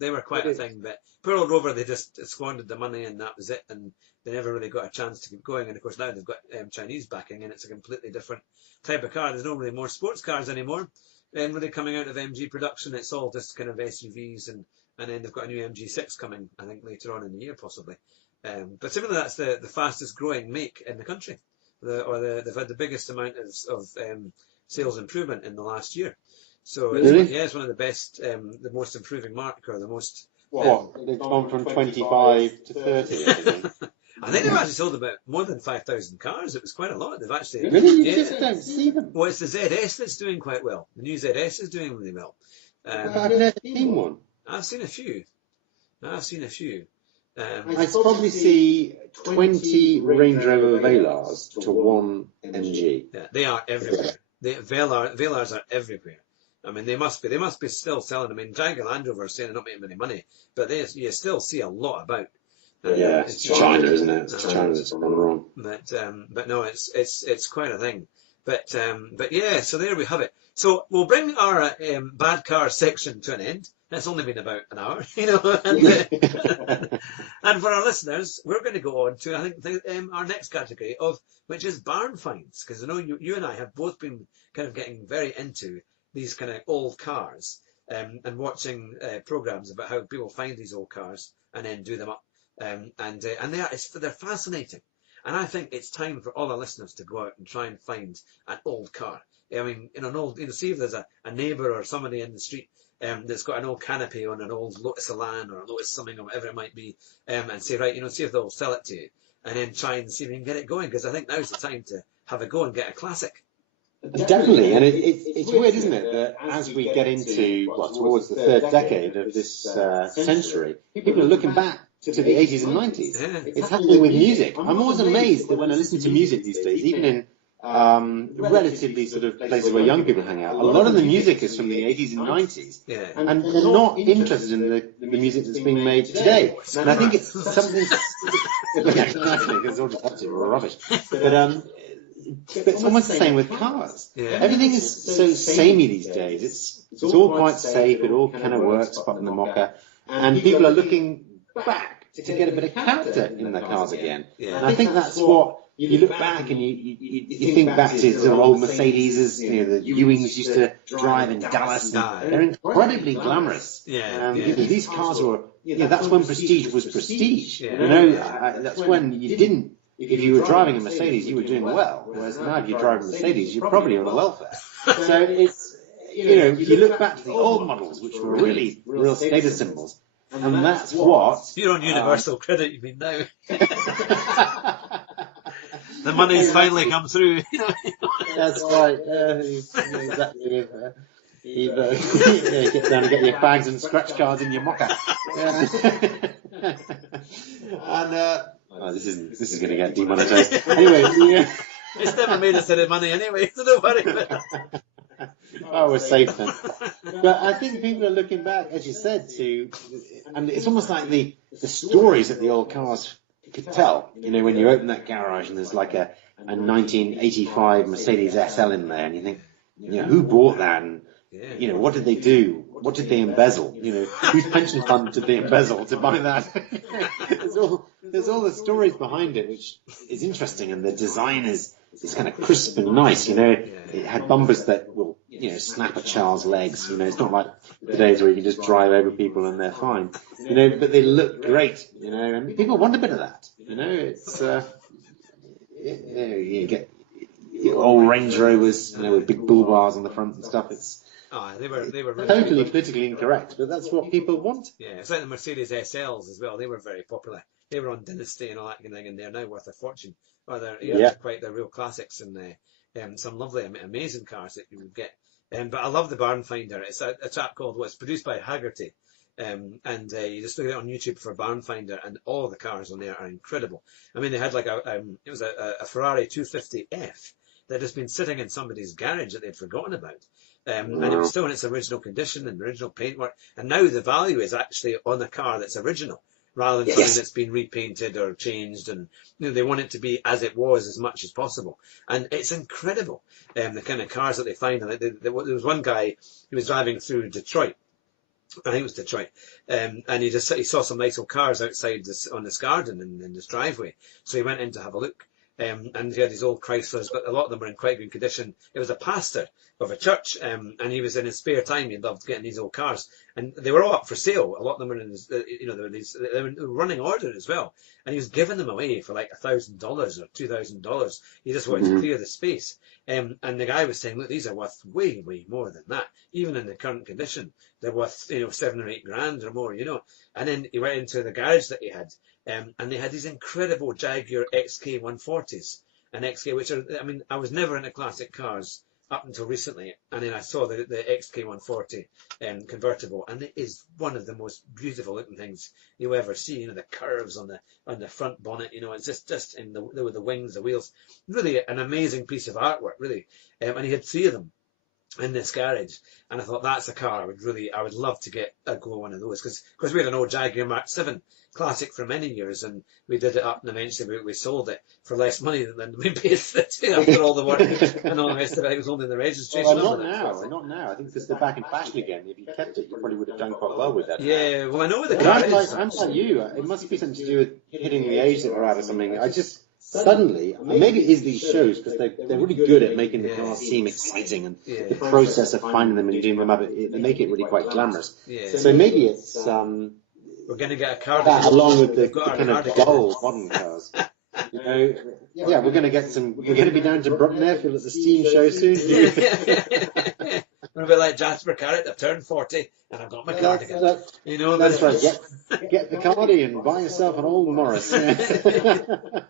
They were quite a thing. But poor old Rover, they just squandered the money and that was it. And they never really got a chance to keep going. And of course now they've got Chinese backing, and it's a completely different type of car. There's no really more sports cars anymore. And really coming out of MG production, it's all just kind of SUVs, and then they've got a new MG6 coming, I think, later on in the year, possibly. But similarly, that's the fastest growing make in the country. They've had the biggest amount of sales improvement in the last year. So it's one of the best, the most improving mark, or the most... They've gone from 25 to 30, I think. I think they've actually sold about more than 5,000 cars. It was quite a lot. They've actually... Really? You just don't see them. Well, it's the ZS that's doing quite well. The new ZS is doing really well. I've never seen one. I've seen a few. I probably see 20 Range Rover Velars to one MG. Yeah, they are everywhere. Velars are everywhere. I mean, they must be still selling them. I mean, Jaguar Land Rover are saying they're not making any money, but you still see a lot about. Yeah, it's China, isn't it? It's China that's gone wrong. But no, it's quite a thing. But yeah, so there we have it. So we'll bring our bad car section to an end. It's only been about an hour, and for our listeners, we're going to go on to, I think, our next category which is barn finds, because I know you and I have both been kind of getting very into these kind of old cars, and watching programs about how people find these old cars and then do them up. And they're fascinating, and I think it's time for all our listeners to go out and try and find an old car. I mean, in an old, see if there's a neighbour or somebody in the street that's got an old canopy on an old Lotus Elan or a Lotus something or whatever it might be, and say, right, see if they'll sell it to you, and then try and see if you can get it going, because I think now's the time to have a go and get a classic. Definitely, and it's weird, isn't it, that as we get into towards the third decade of this century, people are looking back to the 80s and 90s. Yeah. It's happening with music. I'm always amazed that when I listen to music these days, even in relatively sort of places where young people hang out, a lot of the music is from the 80s and 90s, and they're not interested in the music that's being made today. And I think it's something... exactly, because it's all just absolute rubbish. But it's almost the same with cars. Yeah. Everything is so samey these days. It's all quite safe. It all kind of works, apart from the mocha. And people are looking back to get a bit of character in their cars again. Yeah. And I think that's what you look back and you think back to sort of old Mercedes, the Ewings used to drive in Dallas. And they're incredibly glamorous. These cars were, that's when prestige was prestige. That's when you didn't. If you were driving a Mercedes, you were doing well. Whereas now, if you drive a Mercedes, you're probably on the welfare. So it's, you look back to the old models, which were really real status symbols, and that's what... You're on universal credit, you mean now. The money's finally come through. That's right. Exactly. You get down and get your bags and scratch cards in your mocha. And this is going to get demonetized. Anyway, it's never made us any money anyway, so don't worry about it. Oh, we're safe then. But I think people are looking back, as you said, and it's almost like the stories that the old cars could tell. When you open that garage and there's like a 1985 Mercedes SL in there, and you think, who bought that? And what did they do? What did they embezzle? Whose pension fund did they embezzle to buy that? There's all the stories behind it, which is interesting, and the design is kind of crisp and nice. The it had bumpers that will, snap a child's legs. It's not like the days where you can just drive over people and they're fine. But they look great. And people want a bit of that. It's you get old Range Rovers, with big bull bars on the front and stuff. It's they were really totally politically incorrect, but that's what people want. Yeah, it's like the Mercedes SLs as well. They were very popular. They were on Dynasty and all that kind of thing, and they're now worth a fortune. Or they're they're real classics, and some lovely, amazing cars that you would get. But I love the Barn Finder. It's a chap called, it's produced by Haggerty. And you just look at it on YouTube for Barn Finder, and all the cars on there are incredible. I mean, they had like it was a Ferrari 250F that has been sitting in somebody's garage that they'd forgotten about. And it was still in its original condition and original paintwork. And now the value is actually on a car that's original, rather than something that's been repainted or changed. And they want it to be as it was as much as possible. And it's incredible, the kind of cars that they find. And there was one guy who was driving through Detroit. I think it was Detroit, and he saw some nice old cars outside on this garden in this driveway. So he went in to have a look. And he had these old Chryslers, but a lot of them were in quite good condition. It was a pastor of a church, and he was in his spare time. He loved getting these old cars, and they were all up for sale. A lot of them were in his, they were running order as well. And he was giving them away for like $1,000 or $2,000. He just wanted to clear the space. And the guy was saying, look, these are worth way, way more than that. Even in the current condition, they're worth, 7 or 8 grand or more, And then he went into the garage that he had. And they had these incredible Jaguar XK 140s and XK, which are, I was never into classic cars up until recently. And then I saw the XK 140 convertible, and it is one of the most beautiful looking things you ever see. The curves on the front bonnet, it's just in with the wings, the wheels, really an amazing piece of artwork, really. And he had 3 of them in this garage, and I thought that's a car I would love to get go one of those, because we had an old Jaguar Mark 7 classic for many years, and we did it up, and eventually we sold it for less money than we paid for it after all the work and all the rest of it. It was only the registration. Well, not now. I think because they're back in fashion again. If you kept it, you probably would have done quite well with that. Yeah, well, I know where the car is. I'm like you. It must be something to do with hitting the age that we're at or something. I just suddenly, maybe it is these shows, because they're really good at making the cars seem exciting, and the process of finding them and doing them up, they make it really quite glamorous. Yeah. So maybe it's we're going to get a car that, along with the kind of dull modern cars. We're going to get some. We're going to be down to Brooklyn Airfield at the Steam show soon. We're a bit like Jasper Carrot. I've turned 40 and I've got my cardigan. That's right. Get the cardi and buy yourself an old Morris. But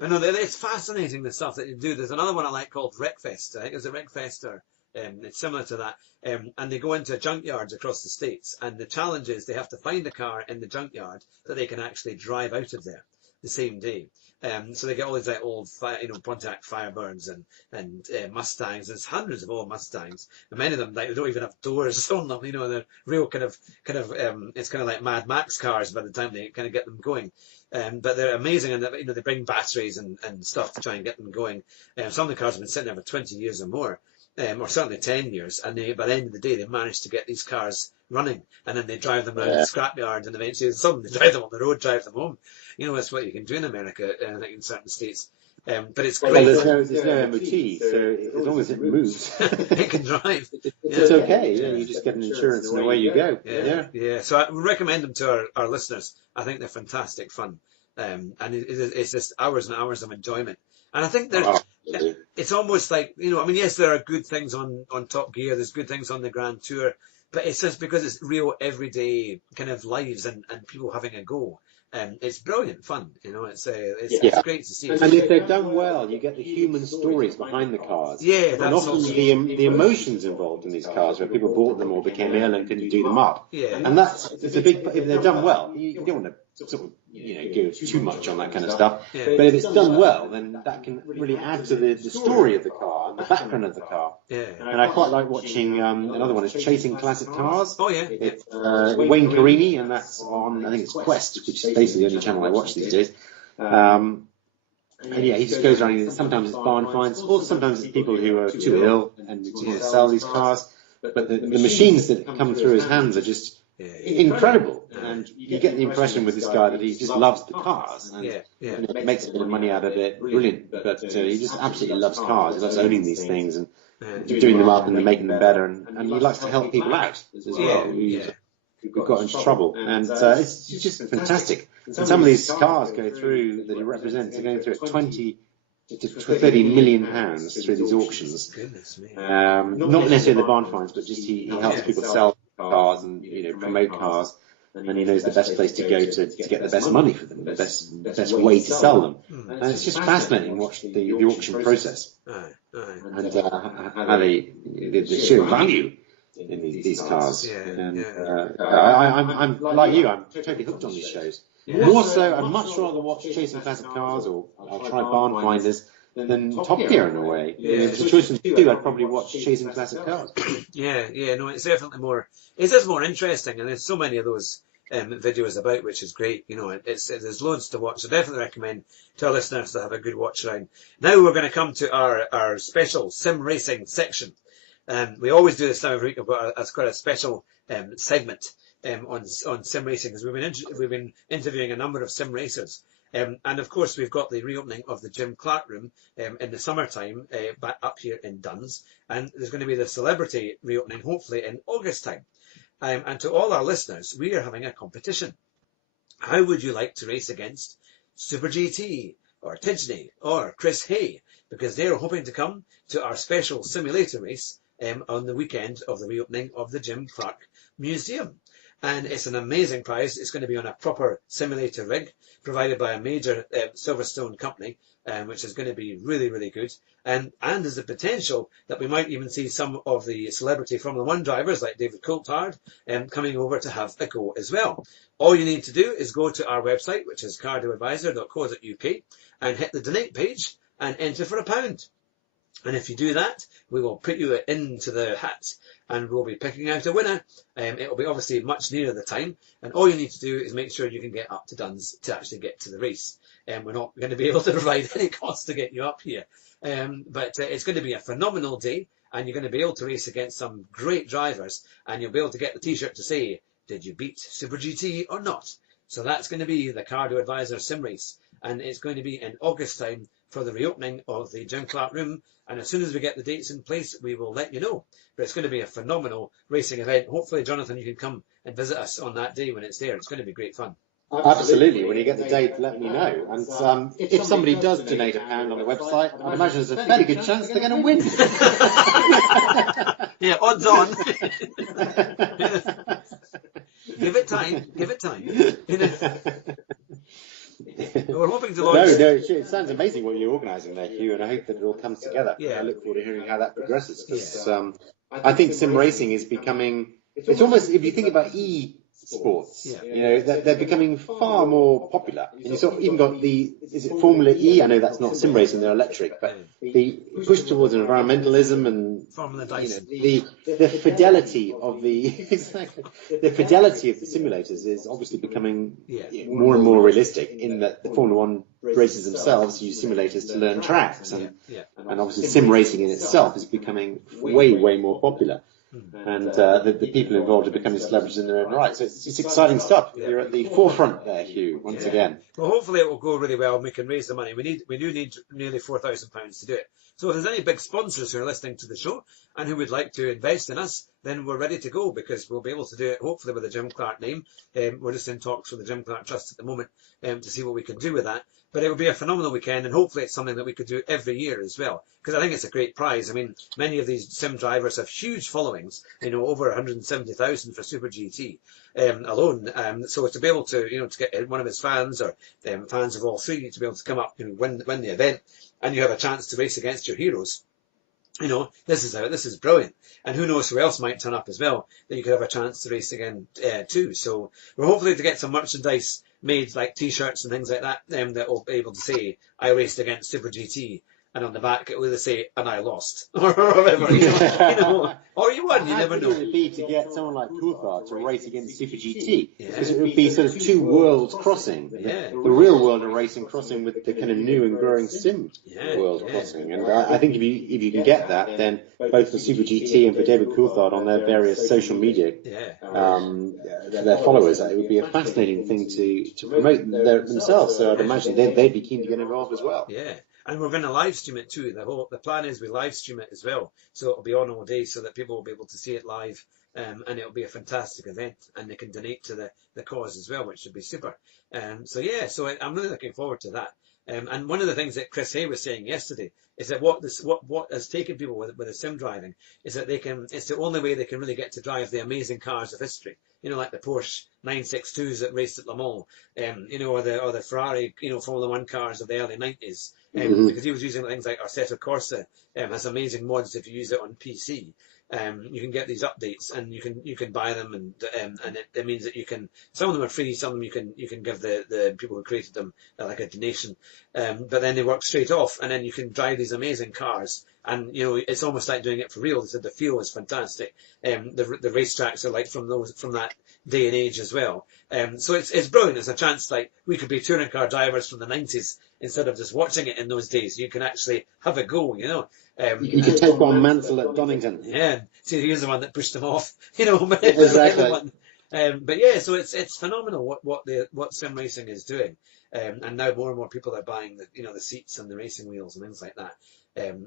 no, it's fascinating, the stuff that you do. There's another one I like called Wreckfest. I think it's a Wreckfest, or it's similar to that. And they go into junkyards across the States, and the challenge is they have to find a car in the junkyard that they can actually drive out of there the same day. So they get all these like old, Pontiac Firebirds and Mustangs. There's hundreds of old Mustangs, and many of them they don't even have doors on them. They're real kind of it's kind of like Mad Max cars by the time they kind of get them going. But they're amazing, and they bring batteries and stuff to try and get them going. Some of the cars have been sitting there for 20 years or more. Or certainly 10 years, and by the end of the day, they manage to get these cars running, and then they drive them around the scrapyard, and eventually some they drive them on the road, drive them home. That's what you can do in America, I think in certain states. But it's great. Well, there's no MOT, so as long as it moves, it can drive. It's okay. Yeah, you just get an insurance, and away you go. Yeah. So I would recommend them to our listeners. I think they're fantastic fun, and it's just hours and hours of enjoyment. And I think it's almost like, yes, there are good things on Top Gear, there's good things on the Grand Tour, but it's just because it's real everyday kind of lives and people having a go. It's brilliant fun, it's great to see. And if they're done well, you get the human stories behind the cars. Yeah, and often the emotions involved in these cars, where people bought them or became ill and couldn't do them up. Yeah. And it's a big, if they're done well, you don't want to sort of, go too much on that kind of stuff. Yeah. But if it's done well, then that can really add to the story of the car and the background of the car. Yeah. And I quite like watching, another one is Chasing Classic Cars. Oh, yeah. It's Wayne Carini, and that's on, I think it's Quest, which is basically the only channel I watch these days. And he just goes around, sometimes it's barn finds, or sometimes it's people who are too ill and sell these cars. But the machines that come through his hands are just incredible. And you get the impression with this guy that he just loves the cars and makes a bit of money out of it. Brilliant. But he just absolutely loves cars. He loves owning these things and doing them up and making them better. And he likes to help people out as well who got into trouble. And it's just fantastic. And some of these cars go through that he represents are going through 20 to 30 million pounds through these auctions. Goodness me. Not necessarily the barn finds, but just he helps people sell cars and promote cars, and he knows the best place to go to get the best money for them, the best way to sell them. And it's just fascinating to watch the auction process and how they show value in these cars. And I'm like you, I'm totally hooked on these shows. More so, I'd much rather watch Chasing Classic Cars or I'll try Barn Finders than Top Gear in a way. If it's a choice of two, I'd probably watch Chasing Classic Cars. No, it's definitely more. It is more interesting, and there's so many of those videos about, which is great. There's loads to watch. So definitely recommend to our listeners to have a good watch around. Now we're going to come to our special sim racing section. We always do this time of week. We've got quite a special segment on sim racing, because we've been interviewing a number of sim racers. And of course, we've got the reopening of the Jim Clark Room in the summertime back up here in Duns. And there's going to be the celebrity reopening, hopefully, in August time. And to all our listeners, we are having a competition. How would you like to race against Super GT or Tidgney or Chris Hay? Because they're hoping to come to our special simulator race on the weekend of the reopening of the Jim Clark Museum. And it's an amazing prize. It's going to be on a proper simulator rig provided by a major Silverstone company, which is going to be really, really good. And there's the potential that we might even see some of the celebrity Formula 1 drivers like David Coulthard coming over to have a go as well. All you need to do is go to our website, which is cardioadvisor.co.uk, and hit the donate page and enter for £1. And if you do that, we will put you into the hat and we'll be picking out a winner. It will be obviously much nearer the time. And all you need to do is make sure you can get up to Duns to actually get to the race. We're not going to be able to provide any cost to get you up here. But it's going to be a phenomenal day, and you're going to be able to race against some great drivers, and you'll be able to get the t-shirt to say, did you beat Super GT or not? So that's going to be the Cardio Advisor Sim Race, and it's going to be in August time for the reopening of the Jim Clark Room. And as soon as we get the dates in place, we will let you know. But it's going to be a phenomenal racing event. Hopefully, Jonathan, you can come and visit us on that day when it's there. It's going to be great fun. Absolutely. When you get the date, let me know. And if somebody does donate £1 on the website, I'd imagine there's a fairly good chance they're going to win. Yeah, odds on. Give it time. Give it time. We're hoping to launch. No, it sounds amazing what you're organising there, Hugh, and I hope that it all comes together. Yeah. I look forward to hearing how that progresses, because I think sim racing is becoming. It's almost, if you think about sports, they're becoming far more popular. And you sort of even got is it Formula E? I know that's not sim racing; they're electric, but the push towards environmentalism and the fidelity of the fidelity of the simulators is obviously becoming more and more realistic. In that the Formula 1 races themselves use simulators to learn tracks, and obviously sim racing in itself is becoming way more popular. And the people involved are becoming celebrities in their own right. So it's exciting stuff. You're at the forefront there, Hugh, once again. Well, hopefully it will go really well and we can raise the money. We do need nearly £4,000 to do it. So if there's any big sponsors who are listening to the show and who would like to invest in us, then we're ready to go, because we'll be able to do it hopefully with the Jim Clark name. We're just in talks with the Jim Clark Trust at the moment to see what we can do with that. But it will be a phenomenal weekend, and hopefully it's something that we could do every year as well, because I think it's a great prize. I mean, many of these sim drivers have huge followings, over 170,000 for Super GT alone. So to be able to, to get one of his fans or fans of all three to be able to come up, win the event, and you have a chance to race against your heroes. This is brilliant. And who knows who else might turn up as well that you could have a chance to race again too. So we're hopefully to get some merchandise made, like t-shirts and things like that, that will be able to say, I raced against Super GT and on the back it will either say, and I lost, or whatever, you know, or you won, you never know. How good would it be to get someone like Coulthard to race against Super GT? Yeah. Because it would be sort of two worlds crossing. Yeah. The real world of racing crossing with the kind of new and growing sim world crossing. And I think if you can get that, then both for Super GT and for David Coulthard on their various social media, for their followers, it would be a fascinating thing to promote themselves. So I'd imagine they'd be keen to get involved as well. Yeah. And we're going to live stream it too. The plan is we live stream it as well, so it'll be on all day, so that people will be able to see it live, and it'll be a fantastic event, and they can donate to the cause as well, which should be super. So I'm really looking forward to that. And one of the things that Chris Hay was saying yesterday is that what has taken people with the sim driving is that it's the only way they can really get to drive the amazing cars of history. You know, like the Porsche 962s that raced at Le Mans, you know, or the Ferrari, you know, Formula One cars of the early 90s. Because he was using things like Assetto Corsa, has amazing mods if you use it on PC. You can get these updates, and you can buy them, and it means that you can. Some of them are free, some of them you can give the people who created them like a donation. But then they work straight off, and then you can drive these amazing cars, and you know it's almost like doing it for real. They said the feel is fantastic. The racetracks are like from that day and age as well. So it's brilliant. It's a chance, like we could be touring car drivers from the 90s instead of just watching it in those days. You can actually have a go, you know. You can take on Mansell at Donington. Yeah, see, he was the one that pushed them off, you know. Exactly. But yeah, so it's phenomenal what sim racing is doing, and now more and more people are buying the seats and the racing wheels and things like that.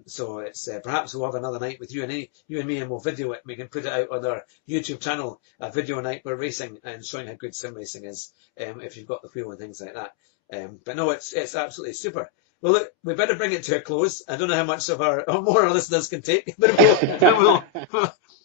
So it's perhaps we'll have another night with you and me, and we'll video it. We can put it out on our YouTube channel, a video night where racing and showing how good sim racing is, if you've got the wheel and things like that. But no, it's absolutely super. Well, look, we better bring it to a close. I don't know how much of our listeners can take, but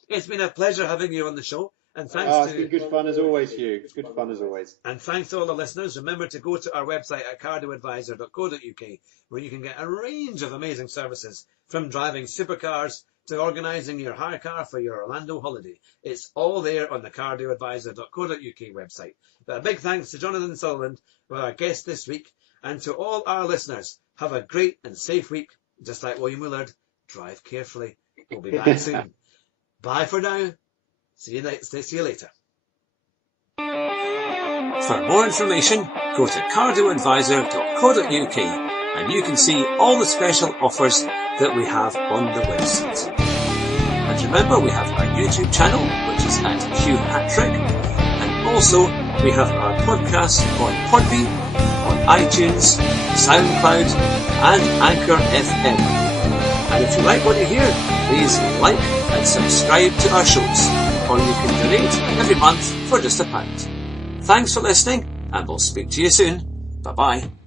it's been a pleasure having you on the show. And thanks it's been good fun as always, Hugh. It's good fun as always. And thanks to all the listeners. Remember to go to our website at cardioadvisor.co.uk, where you can get a range of amazing services, from driving supercars to organising your hire car for your Orlando holiday. It's all there on the cardioadvisor.co.uk website. But a big thanks to Jonathan Sutherland, for our guest this week, and to all our listeners. Have a great and safe week. Just like William Willard, drive carefully. We'll be back soon. Bye for now. See you later. For more information, go to cardioadvisor.co.uk, and you can see all the special offers that we have on the website. And remember, we have our YouTube channel, which is at Hugh Hatrick, and also we have our podcast on Podbean, on iTunes, SoundCloud, and Anchor FM. And if you like what you hear, please like and subscribe to our shows, or you can donate every month for just £1. Thanks for listening, and we'll speak to you soon. Bye bye.